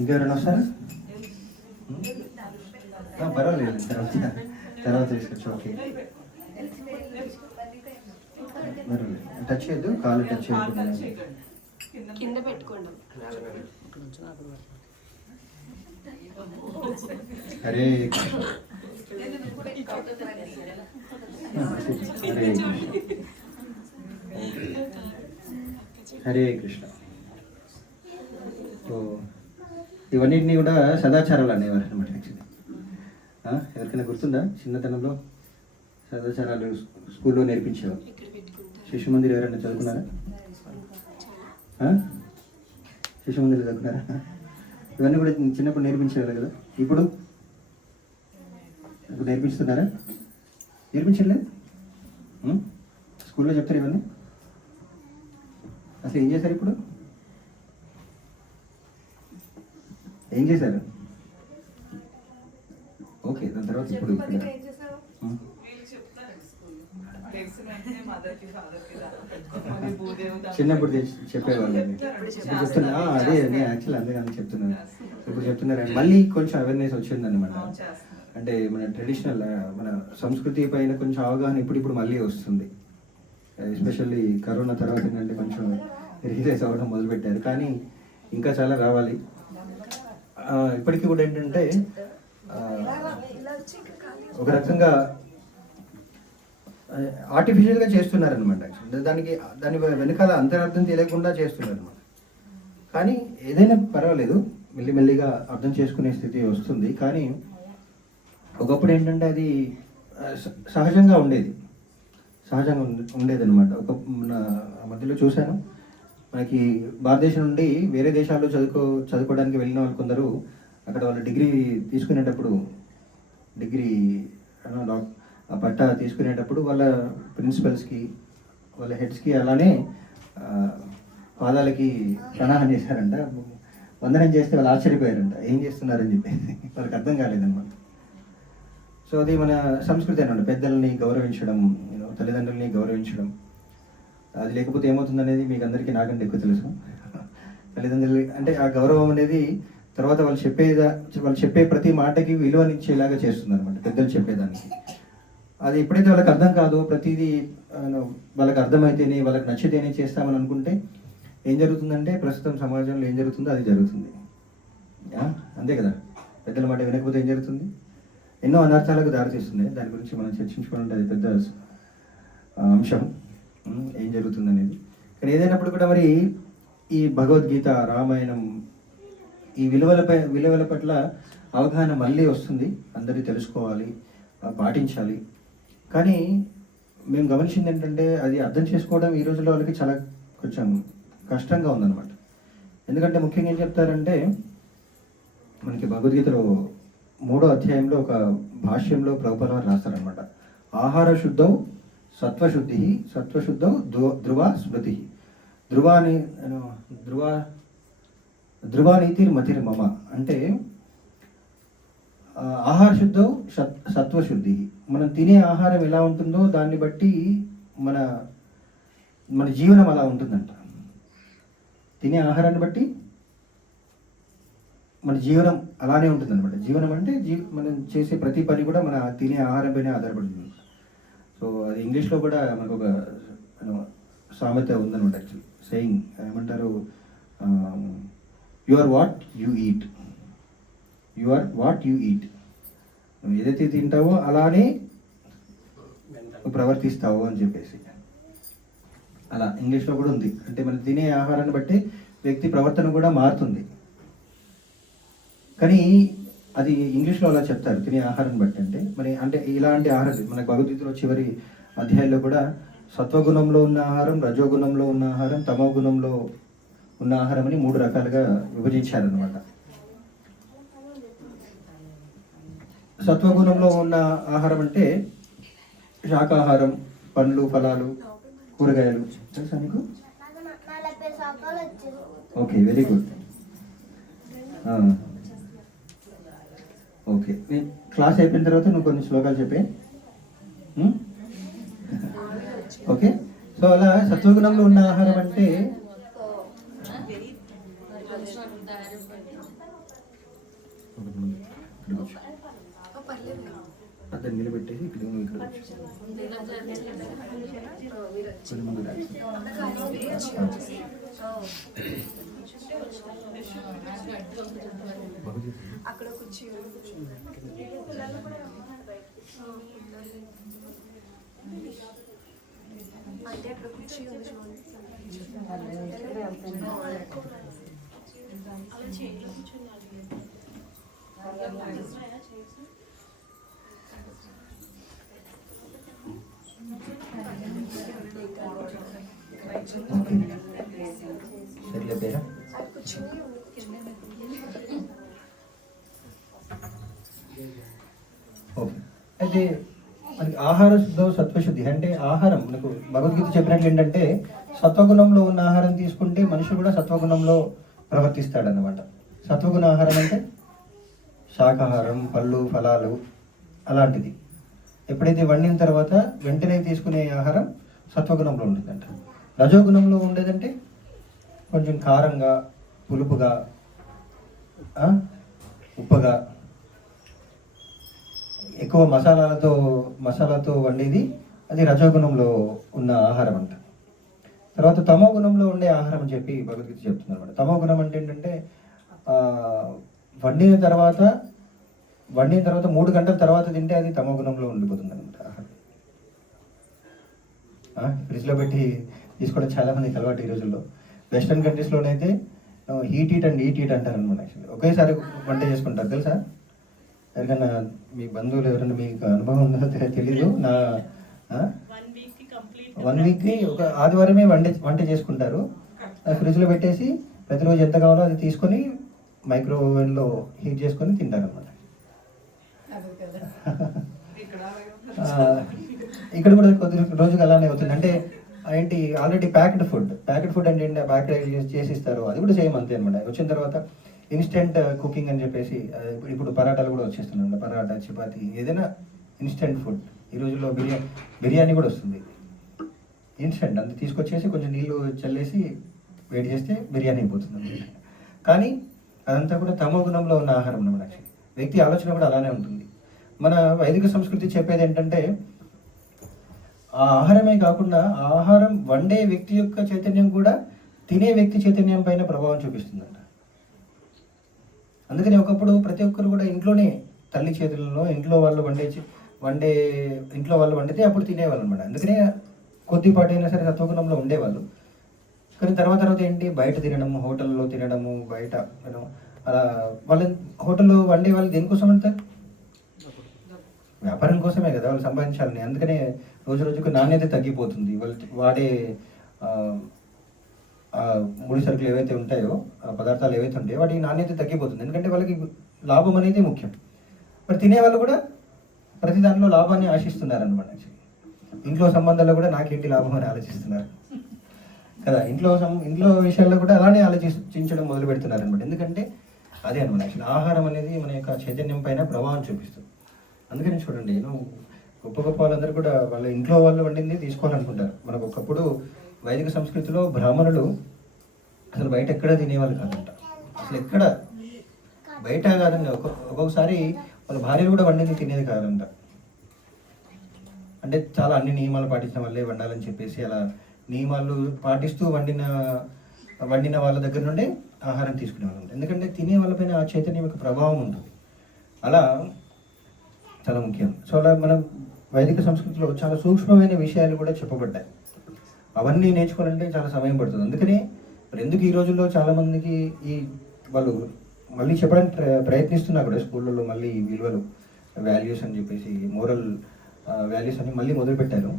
ఇంకెవరైనా వస్తారా? పర్వాలేదు, తర్వాత తర్వాత తీసుకొచ్చు. ఓకే, టచ్ చేయొద్దు, కాలు టచ్ చేయకుండా కింద పెట్టుకోండి. హరే హరే హరే కృష్ణ. సో ఇవన్నిటిని కూడా సదాచారాలు అనేవారు అనమాట. యాక్చువల్లీ ఎవరికైనా గుర్తుందా చిన్నతనంలో సదాచారాలు స్కూల్లో నేర్పించేవారు? శిశు మందిర్ ఎవరైనా చదువుకున్నారా? శిశు మందిర్ చదువుకున్నారా? ఇవన్నీ కూడా చిన్నప్పుడు నేర్పించేవారు కదా. ఇప్పుడు నేర్పిస్తున్నారా? నేర్పించలేదు. స్కూల్లో చెప్తారు ఇవన్నీ. అసలు ఏం చేశారు ఇప్పుడు? ఏం చేశారు? ఓకే, దాని తర్వాత ఇప్పుడు చిన్నప్పుడు చెప్పేవాళ్ళు. ఇప్పుడు చెప్తున్నా అదే యాక్చువల్ అందుకని చెప్తున్నాను. ఇప్పుడు చెప్తున్నారు మళ్ళీ కొంచెం అవేర్నెస్ వచ్చిందన్నమాట. అంటే మన ట్రెడిషనల్ మన సంస్కృతి పైన కొంచెం అవగాహన ఇప్పుడు మళ్ళీ వస్తుంది. ఎస్పెషల్లీ కరోనా తర్వాత ఏంటంటే కొంచెం రియలైజ్ అవ్వడం మొదలుపెట్టారు, కానీ ఇంకా చాలా రావాలి. ఇప్పటికీ కూడా ఏంటంటే ఒక రకంగా ఆర్టిఫిషియల్గా చేస్తున్నారనమాట. దాని వెనకాల అంతరార్థం తెలియకుండా చేస్తున్నారనమాట. కానీ ఏదైనా పర్వాలేదు, మెల్లిమెల్లిగా అర్థం చేసుకునే స్థితి వస్తుంది. కానీ ఒకప్పుడు ఏంటంటే అది సహజంగా ఉండేదన్నమాట. ఒక మన మధ్యలో చూశాను, మనకి భారతదేశం నుండి వేరే దేశాల్లో చదువుకోవడానికి వెళ్ళిన వాళ్ళు కొందరు అక్కడ వాళ్ళు డిగ్రీ తీసుకునేటప్పుడు ఆ పట్టా తీసుకునేటప్పుడు వాళ్ళ ప్రిన్సిపల్స్కి వాళ్ళ హెడ్స్కి అలానే పాదాలకి ప్రణాళం చేశారంట. వందనం చేస్తే వాళ్ళు ఆశ్చర్యపోయారంట, ఏం చేస్తున్నారని చెప్పేసి. వాళ్ళకి అర్థం కాలేదన్నమాట. సో అది మన సంస్కృతి అన్నమాట. పెద్దల్ని గౌరవించడం, తల్లిదండ్రుల్ని గౌరవించడం. అది లేకపోతే ఏమవుతుంది అనేది మీకు అందరికీ నాకంటే ఎక్కువ తెలుసు. తల్లిదండ్రులు అంటే ఆ గౌరవం అనేది తర్వాత వాళ్ళు చెప్పే ప్రతి మాటకి విలువనిచ్చేలాగా చేస్తుంది అనమాట, పెద్దలు చెప్పేదానికి. అది ఎప్పుడైతే వాళ్ళకి అర్థం కాదో, ప్రతిదీ వాళ్ళకి అర్థమైతేనే, వాళ్ళకి నచ్చితేనే చేస్తామని అనుకుంటే ఏం జరుగుతుందంటే ప్రస్తుతం సమాజంలో ఏం జరుగుతుందో అది జరుగుతుంది. అంతే కదా, పెద్దల మాట వినకపోతే ఏం జరుగుతుంది? ఎన్నో అనర్థాలకు దారితీస్తుంది. దాని గురించి మనం చర్చించుకోవాలంటే అది పెద్ద అంశం, ఏం జరుగుతుంది అనేది. కానీ ఏదైనప్పుడు కూడా మరి ఈ భగవద్గీత, రామాయణం, ఈ విలువల పట్ల అవగాహన మళ్ళీ వస్తుంది. అందరికీ తెలుసుకోవాలి, పాటించాలి. కానీ మేము గమనించింది ఏంటంటే అది అర్థం చేసుకోవడం ఈ రోజుల్లో వాళ్ళకి చాలా కొంచెం కష్టంగా ఉందన్నమాట. ఎందుకంటే ముఖ్యంగా ఏం చెప్తారంటే, మనకి భగవద్గీతలో 3వ అధ్యాయంలో ఒక భాష్యంలో ప్రభుపాద వారు రాస్తారనమాట. ఆహార శుద్ధౌ సత్వశుద్ధౌ ధ్రువ స్మృతి ధ్రువానీతిర్ మతిర్ మమ. అంటే ఆహార శుద్ధౌ సత్వశుద్ధి. మనం తినే ఆహారం ఎలా ఉంటుందో దాన్ని బట్టి మన జీవనం అలా ఉంటుందంట. తినే ఆహారాన్ని బట్టి మన జీవనం అలానే ఉంటుంది అనమాట. జీవనం అంటే మనం చేసే ప్రతి పని కూడా మన తినే ఆహారం పైన ఆధారపడుతుంది. సో అది ఇంగ్లీష్లో కూడా మనకు ఒక సామెత ఉందనమాట. యాక్చువల్లీ సేయింగ్ ఏమంటారు, you are what you eat. నువ్వు ఏదైతే తింటావో అలానే నువ్వు ప్రవర్తిస్తావు అని చెప్పేసి అలా ఇంగ్లీష్లో కూడా ఉంది. అంటే మనం తినే ఆహారాన్ని బట్టి వ్యక్తి ప్రవర్తన కూడా మారుతుంది. కానీ అది ఇంగ్లీష్లో అలా చెప్తారు, తినే ఆహారం బట్టి. అంటే ఇలాంటి ఆహారం మనకు భగవద్గీతలో చివరి అధ్యాయంలో కూడా సత్వగుణంలో ఉన్న ఆహారం, రజోగుణంలో ఉన్న ఆహారం, తమో గుణంలో ఉన్న ఆహారం అని 3 రకాలుగా విభజించారనమాట. సత్వగుణంలో ఉన్న ఆహారం అంటే శాకాహారం, పండ్లు, ఫలాలు, కూరగాయలు. తెలుసా నీకు? Okay, very good. Okay, class అయిపోయిన తర్వాత నువ్వు కొన్ని శ్లోకాలు చెప్పే. ఓకే, సో అలా సత్వగుణంలో ఉన్న ఆహారం అంటే ఒకటి ముందు ఇక్కడికి వచ్చి పర్లేదు అతను నిలబెట్టేసి ఇక్కడ నువ్వు ఇక్కడ వచ్చి కొంచెం ముందు రా. భగవద్గీత అక్కడ కూర్చి అంటే అక్కడ కూర్చి ఉంది చూడండి. ఓకే సర్లే పేరా అది కూర్చుని ఓకే. అయితే మనకి ఆహార శుద్ధ సత్వశుద్ధి అంటే ఆహారం మనకు భగవద్గీత చెప్పినట్లు ఏంటంటే సత్వగుణంలో ఉన్న ఆహారం తీసుకుంటే మనిషి కూడా సత్వగుణంలో ప్రవర్తిస్తాడనమాట. సత్వగుణ ఆహారం అంటే శాకాహారం, పళ్ళు, ఫలాలు అలాంటిది. ఎప్పుడైతే వండిన తర్వాత వెంటనే తీసుకునే ఆహారం సత్వగుణంలో ఉంటుందంట. రజోగుణంలో ఉండేదంటే కొంచెం కారంగా, పులుపుగా, ఉప్పగా, ఎక్కువ మసాలాతో వండేది అది రజోగుణంలో ఉన్న ఆహారం అంట. తర్వాత తమో గుణంలో ఉండే ఆహారం అని చెప్పి భగవద్గీత చెప్తుంది అనమాట. తమో గుణం అంటే ఏంటంటే వండిన తర్వాత 3 గంటల తర్వాత తింటే అది తమో గుణంలో ఉండిపోతుంది అనమాట ఆహారం. ఫ్రిడ్జ్లో పెట్టి తీసుకోవడం చాలా మందికి అలవాటు ఈ రోజుల్లో. వెస్ట్రన్ కంట్రీస్లోనైతే హీట్ ఈట్ అంటారు అనమాట. యాక్చువల్లీ ఒకేసారి వంట చేసుకుంటారు తెలుసా? ఎవరికైనా మీ బంధువులు ఎవరైనా మీకు అనుభవం ఉందో తెలీదు. నా 1 వీక్కి ఒక ఆదివారమే వంట చేసుకుంటారు. ఫ్రిడ్జ్లో పెట్టేసి ప్రతిరోజు ఎంత కావాలో అది తీసుకొని మైక్రోవేవ్లో హీట్ చేసుకొని తింటారు అనమాట. ఇక్కడ కూడా కొద్ది రోజులు అలానే అవుతుంది. అంటే ఏంటి ఆల్రెడీ ప్యాక్డ్ ఫుడ్ అంటే ఏంటి ప్యాక్డ్ చేసి ఇస్తారు. అది కూడా సేమ్ అంతే అనమాట. వచ్చిన తర్వాత ఇన్స్టెంట్ కుకింగ్ అని చెప్పేసి ఇప్పుడు పరాటాలు కూడా వచ్చేస్తున్నాయి. పరాటా, చపాతి, ఏదైనా ఇన్స్టెంట్ ఫుడ్. ఈ రోజుల్లో బిర్యానీ కూడా వస్తుంది ఇన్స్టెంట్. అంత తీసుకొచ్చేసి కొంచెం నీళ్ళు చల్లేసి వేడి చేస్తే బిర్యానీ అయిపోతుంది. కానీ అదంతా కూడా తమో గుణంలో ఉన్న ఆహారం అన్నమాట. వ్యక్తి ఆలోచన కూడా అలానే ఉంటుంది. మన వైదిక సంస్కృతి చెప్పేది ఏంటంటే ఆ ఆహారమే కాకుండా ఆ ఆహారం వండే వ్యక్తి యొక్క చైతన్యం కూడా తినే వ్యక్తి చైతన్యం పైన ప్రభావం చూపిస్తుందంట. అందుకని ఒకప్పుడు ప్రతి ఒక్కరు కూడా ఇంట్లోనే తల్లి చేతులలో ఇంట్లో వాళ్ళు వండితే అప్పుడు తినేవాళ్ళు అనమాట. అందుకనే కొద్దిపాటి అయినా సరే సత్వగుణంలో ఉండేవాళ్ళు. కానీ తర్వాత ఏంటి బయట తినడము, హోటల్లో తినడము, బయట అలా వాళ్ళ హోటల్లో వండే వాళ్ళు దేనికోసం అంటారు? వ్యాపారం కోసమే కదా, వాళ్ళు సంపాదించాలని. అందుకనే రోజుకు నాణ్యత తగ్గిపోతుంది. వాళ్ళు వాడే ముడి సరుకులు ఏవైతే ఉంటాయో, పదార్థాలు ఏవైతే ఉంటాయో వాటికి నాణ్యత తగ్గిపోతుంది. ఎందుకంటే వాళ్ళకి లాభం అనేది ముఖ్యం. మరి తినేవాళ్ళు కూడా ప్రతి దాంట్లో లాభాన్ని ఆశిస్తున్నారు అనమాట. ఇంట్లో సంబంధాల్లో కూడా నాకేంటి లాభం అని ఆలోచిస్తున్నారు కదా. ఇంట్లో విషయాల్లో కూడా అలానే ఆలోచించడం మొదలు పెడుతున్నారు అనమాట. ఎందుకంటే అదే అనమాట యాక్చువల్ ఆహారం అనేది మన యొక్క చైతన్యం పైన ప్రభావం చూపిస్తుంది. అందుకని చూడండి, గొప్ప వాళ్ళందరూ కూడా వాళ్ళ ఇంట్లో వాళ్ళు వండింది తీసుకోవాలనుకుంటారు. మనకు ఒకప్పుడు వైదిక సంస్కృతిలో బ్రాహ్మణులు అసలు బయట ఎక్కడ తినేవాళ్ళు కాదంట. అసలు ఎక్కడ బయట కాదండి. ఒక్కొక్కసారి వాళ్ళ భార్యలు కూడా వండింది తినేది కాదంట. అంటే చాలా అన్ని నియమాలు పాటించిన వాళ్ళే వండాలని చెప్పేసి అలా నియమాలు పాటిస్తూ వండిన వాళ్ళ దగ్గర నుండే ఆహారం తీసుకునేవాళ్ళు. ఎందుకంటే తినే వాళ్ళపైన ఆ చైతన్యం యొక్క ప్రభావం ఉంటుంది. అలా చాలా ముఖ్యం. సో అలా మన వైదిక సంస్కృతిలో చాలా సూక్ష్మమైన విషయాలు కూడా చెప్పబడ్డాయి. అవన్నీ నేర్చుకోవాలంటే చాలా సమయం పడుతుంది. అందుకనే మరి ఎందుకు ఈ రోజుల్లో చాలామందికి వాళ్ళు మళ్ళీ చెప్పడానికి ప్రయత్నిస్తున్నా కూడా స్కూళ్ళలో మళ్ళీ విలువలు, వాల్యూస్ అని చెప్పేసి మోరల్ వాల్యూస్ అని మళ్ళీ మొదలుపెట్టారు.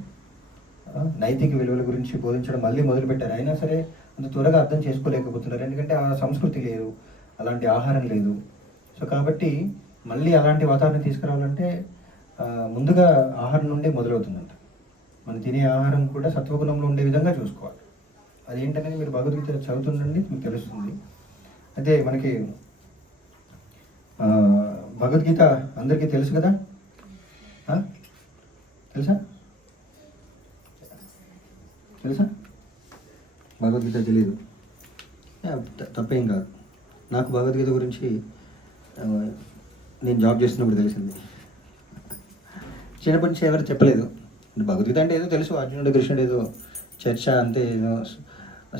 నైతిక విలువల గురించి బోధించడం మళ్ళీ మొదలుపెట్టారు. అయినా సరే అంత త్వరగా అర్థం చేసుకోలేకపోతున్నారు. ఎందుకంటే ఆ సంస్కృతి లేదు, అలాంటి ఆహారం లేదు. సో కాబట్టి మళ్ళీ అలాంటి వాతావరణం తీసుకురావాలంటే ముందుగా ఆహారం నుండే మొదలవుతుందంట. మనం తినే ఆహారం కూడా సత్వగుణంలో ఉండే విధంగా చూసుకోవాలి. అదేంటనేది మీరు భగవద్గీత చదువుతుండండి, మీకు తెలుస్తుంది. అయితే మనకి భగవద్గీత అందరికీ తెలుసు కదా? తెలుసా? భగవద్గీత తెలీదు, తప్పేం కాదు. నాకు భగవద్గీత గురించి ఆ, నేను జాబ్ చేస్తున్నప్పుడు తెలిసింది. చిన్నప్పటి నుంచి ఎవరు చెప్పలేదు. భగవద్గీత అంటే ఏదో తెలుసు, అర్జునుడు కృష్ణుడు ఏదో చర్చ అంతే, ఏదో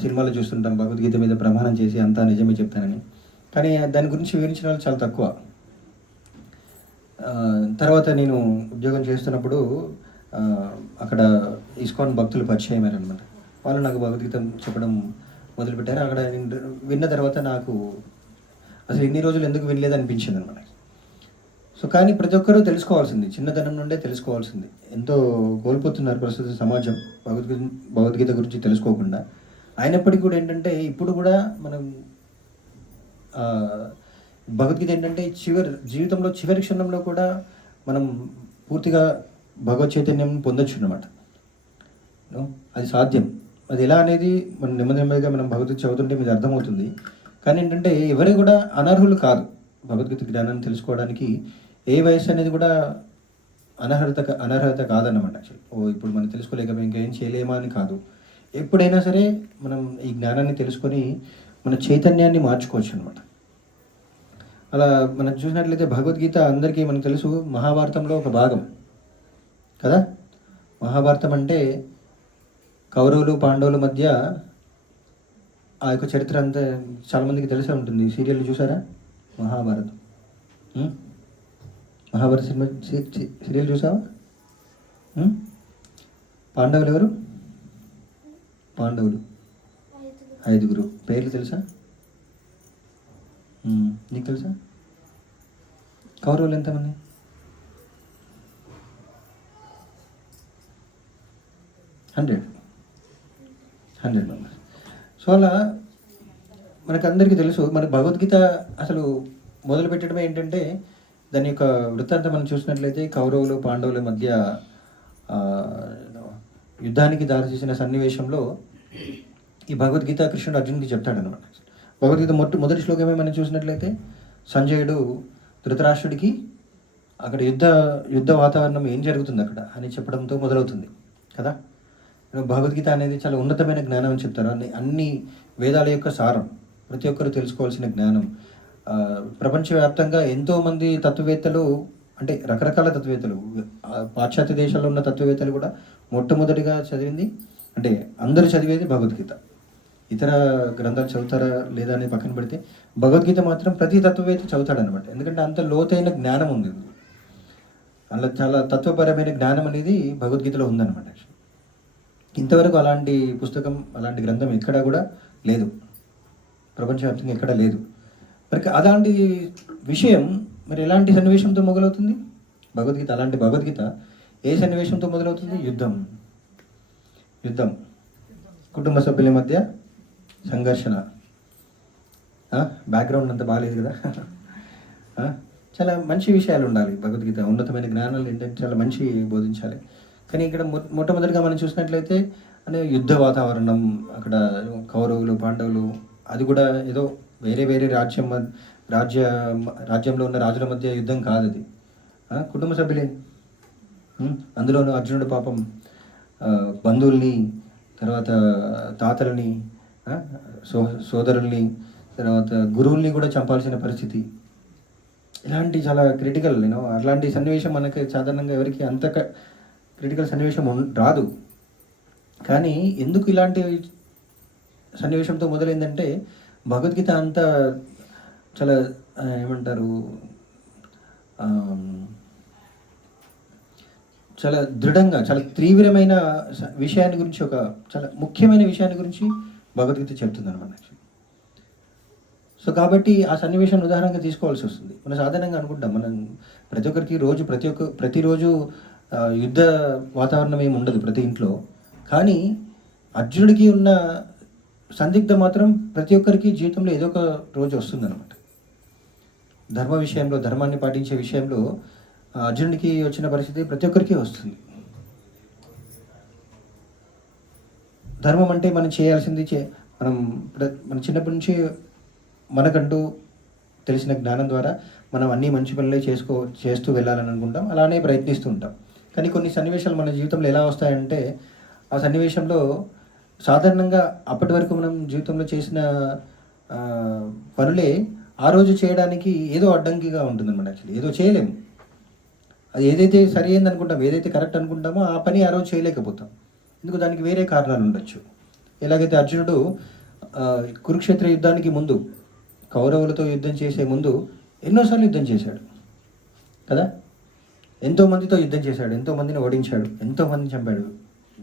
సినిమాలో చూస్తుంటాం భగవద్గీత మీద ప్రమాణం చేసి అంతా నిజమే చెప్తానని. కానీ దాని గురించి వివరించిన వాళ్ళు చాలా తక్కువ. తర్వాత నేను ఉద్యోగం చేస్తున్నప్పుడు అక్కడ ఇస్కాన్ భక్తులు పరిచయం అయ్యారనమాట. వాళ్ళు నాకు భగవద్గీత చెప్పడం మొదలుపెట్టారు. అక్కడ విన్న తర్వాత నాకు అసలు ఇన్ని రోజులు ఎందుకు వినలేదు అనిపించింది అనమాట. సో కానీ ప్రతి ఒక్కరూ తెలుసుకోవాల్సింది, చిన్నతనం నుండే తెలుసుకోవాల్సింది. ఎంతో కోల్పోతున్నారు ప్రస్తుత సమాజం భగవద్గీత గురించి తెలుసుకోకుండా. అయినప్పటికీ కూడా ఏంటంటే ఇప్పుడు కూడా మనం భగవద్గీత ఏంటంటే జీవితంలో చివరి క్షణంలో కూడా మనం పూర్తిగా భగవత్ చైతన్యం పొందొచ్చు అన్నమాట. అది సాధ్యం. అది ఎలా అనేది మనం నెమ్మదిగా మనం భగవద్గీత చదువుతుంటే మీకు అర్థమవుతుంది. కానీ ఏంటంటే ఎవరు కూడా అనర్హులు కాదు భగవద్గీత జ్ఞానాన్ని తెలుసుకోవడానికి. ఏ వయసు అనేది కూడా అనర్హత కాదన్నమాట. ఇప్పుడు మనం తెలుసుకోలేకపోయి ఇంకేం చేయలేమా అని కాదు. ఎప్పుడైనా సరే మనం ఈ జ్ఞానాన్ని తెలుసుకొని మన చైతన్యాన్ని మార్చుకోవచ్చు అనమాట. అలా మనం చూసినట్లయితే భగవద్గీత అందరికీ మనకు తెలుసు, మహాభారతంలో ఒక భాగం కదా. మహాభారతం అంటే కౌరవులు పాండవుల మధ్య ఆ యొక్క చరిత్ర అంతా చాలామందికి తెలిసే ఉంటుంది. సీరియల్ చూసారా మహాభారతం? మహాభారత సినిమా సీరియల్ చూసావా? పాండవులు ఎవరు? పాండవులు 5 పేర్లు తెలుసా? నీకు తెలుసా? కౌరవులు ఎంతమంది? 100 మెంబర్స్. సో అలా మనకందరికీ తెలుసు. మన భగవద్గీత అసలు మొదలు పెట్టడం ఏంటంటే దాని యొక్క వృత్తాంతం మనం చూసినట్లయితే కౌరవులు పాండవుల మధ్య యుద్ధానికి దారితీసిన సన్నివేశంలో ఈ భగవద్గీత కృష్ణుడు అర్జునుడికి చెప్తాడనమాట. భగవద్గీత మొదటి శ్లోకమే మనం చూసినట్లయితే సంజయుడు ధృతరాష్ట్రుడికి అక్కడ యుద్ధ వాతావరణం ఏం జరుగుతుంది అక్కడ అని చెప్పడంతో మొదలవుతుంది కదా. భగవద్గీత అనేది చాలా ఉన్నతమైన జ్ఞానం అని చెప్తారు. అన్ని వేదాల యొక్క సారం, ప్రతి ఒక్కరు తెలుసుకోవాల్సిన జ్ఞానం. ప్రపంచవ్యాప్తంగా ఎంతోమంది తత్వవేత్తలు, అంటే రకరకాల తత్వవేత్తలు, పాశ్చాత్య దేశాల్లో ఉన్న తత్వవేత్తలు కూడా మొట్టమొదటిగా చదివింది, అంటే అందరూ చదివేది భగవద్గీత. ఇతర గ్రంథాలు చదువుతారా లేదా అని పక్కన పెడితే భగవద్గీత మాత్రం ప్రతి తత్వవేత్త చదువుతాడనమాట. ఎందుకంటే అంత లోతైన జ్ఞానం ఉంది అలా, చాలా తత్వపరమైన జ్ఞానం అనేది భగవద్గీతలో ఉందన్నమాట. ఇంతవరకు అలాంటి పుస్తకం, అలాంటి గ్రంథం ఎక్కడా కూడా లేదు, ప్రపంచవ్యాప్తంగా ఎక్కడా లేదు. మరి అలాంటి విషయం మరి ఎలాంటి సన్నివేశంతో మొదలవుతుంది భగవద్గీత? అలాంటి భగవద్గీత ఏ సన్నివేశంతో మొదలవుతుంది? యుద్ధం, కుటుంబ సభ్యుల మధ్య సంఘర్షణ. బ్యాక్గ్రౌండ్ అంతా బాగాలేదు కదా. చాలా మంచి విషయాలు ఉండాలి భగవద్గీత. ఉన్నతమైన జ్ఞానాలు ఏంటంటే చాలా మంచి బోధించాలి. కానీ ఇక్కడ మొట్టమొదటిగా మనం చూసినట్లయితే అంటే యుద్ధ వాతావరణం, అక్కడ కౌరవులు పాండవులు, అది కూడా ఏదో వేరే రాజ్యంలో ఉన్న రాజుల మధ్య యుద్ధం కాదు అది. కుటుంబ సభ్యులే. అందులోనూ అర్జునుడు పాపం బంధువుల్ని, తర్వాత తాతల్ని, సోదరుల్ని, తర్వాత గురువుల్ని కూడా చంపాల్సిన పరిస్థితి. ఇలాంటి చాలా క్రిటికల్ అలాంటి సన్నివేశం మనకి సాధారణంగా ఎవరికి అంత క్రిటికల్ సన్నివేశం రాదు. కానీ ఎందుకు ఇలాంటి సన్నివేశంతో మొదలైందంటే భగవద్గీత అంతా చాలా ఏమంటారు, చాలా దృఢంగా, చాలా తీవ్రమైన విషయాన్ని గురించి, ఒక చాలా ముఖ్యమైన విషయాన్ని గురించి భగవద్గీత చెప్తుంది అనమాట. సో కాబట్టి ఆ సన్నివేశాన్ని ఉదాహరణగా తీసుకోవాల్సి వస్తుంది. మనం సాధారణంగా అనుకుంటాం, మనం ప్రతి ఒక్కరికి ప్రతిరోజు యుద్ధ వాతావరణం ఏమి ఉండదు ప్రతి ఇంట్లో. కానీ అర్జునుడికి ఉన్న సందిగ్ధం మాత్రం ప్రతి ఒక్కరికి జీవితంలో ఏదో ఒక రోజు వస్తుందన్నమాట. ధర్మ విషయంలో, ధర్మాన్ని పాటించే విషయంలో అర్జునుడికి వచ్చిన పరిస్థితి ప్రతి ఒక్కరికి వస్తుంది. ధర్మం అంటే మనం చేయాల్సింది మన చిన్నప్పటి నుంచి మనకంటూ తెలిసిన జ్ఞానం ద్వారా మనం అన్ని మంచి పనులే చేస్తూ వెళ్ళాలని అనుకుంటాం, అలానే ప్రయత్నిస్తూ ఉంటాం. కానీ కొన్ని సన్నివేశాలు మన జీవితంలో ఎలా వస్తాయంటే ఆ సన్నివేశంలో సాధారణంగా అప్పటి వరకు మనం జీవితంలో చేసిన పనులే ఆ రోజు చేయడానికి ఏదో అడ్డంకిగా ఉంటుందన్నమాట. యాక్చువల్లీ ఏదో చేయలేము. అది ఏదైతే సరి అయింది అనుకుంటామో, ఏదైతే కరెక్ట్ అనుకుంటామో ఆ పని ఆ రోజు చేయలేకపోతాం. ఎందుకు, దానికి వేరే కారణాలు ఉండొచ్చు. ఎలాగైతే అర్జునుడు కురుక్షేత్ర యుద్ధానికి ముందు, కౌరవులతో యుద్ధం చేసే ముందు ఎన్నోసార్లు యుద్ధం చేశాడు కదా. ఎంతోమందితో యుద్ధం చేశాడు, ఎంతోమందిని ఓడించాడు, ఎంతోమందిని చంపాడు,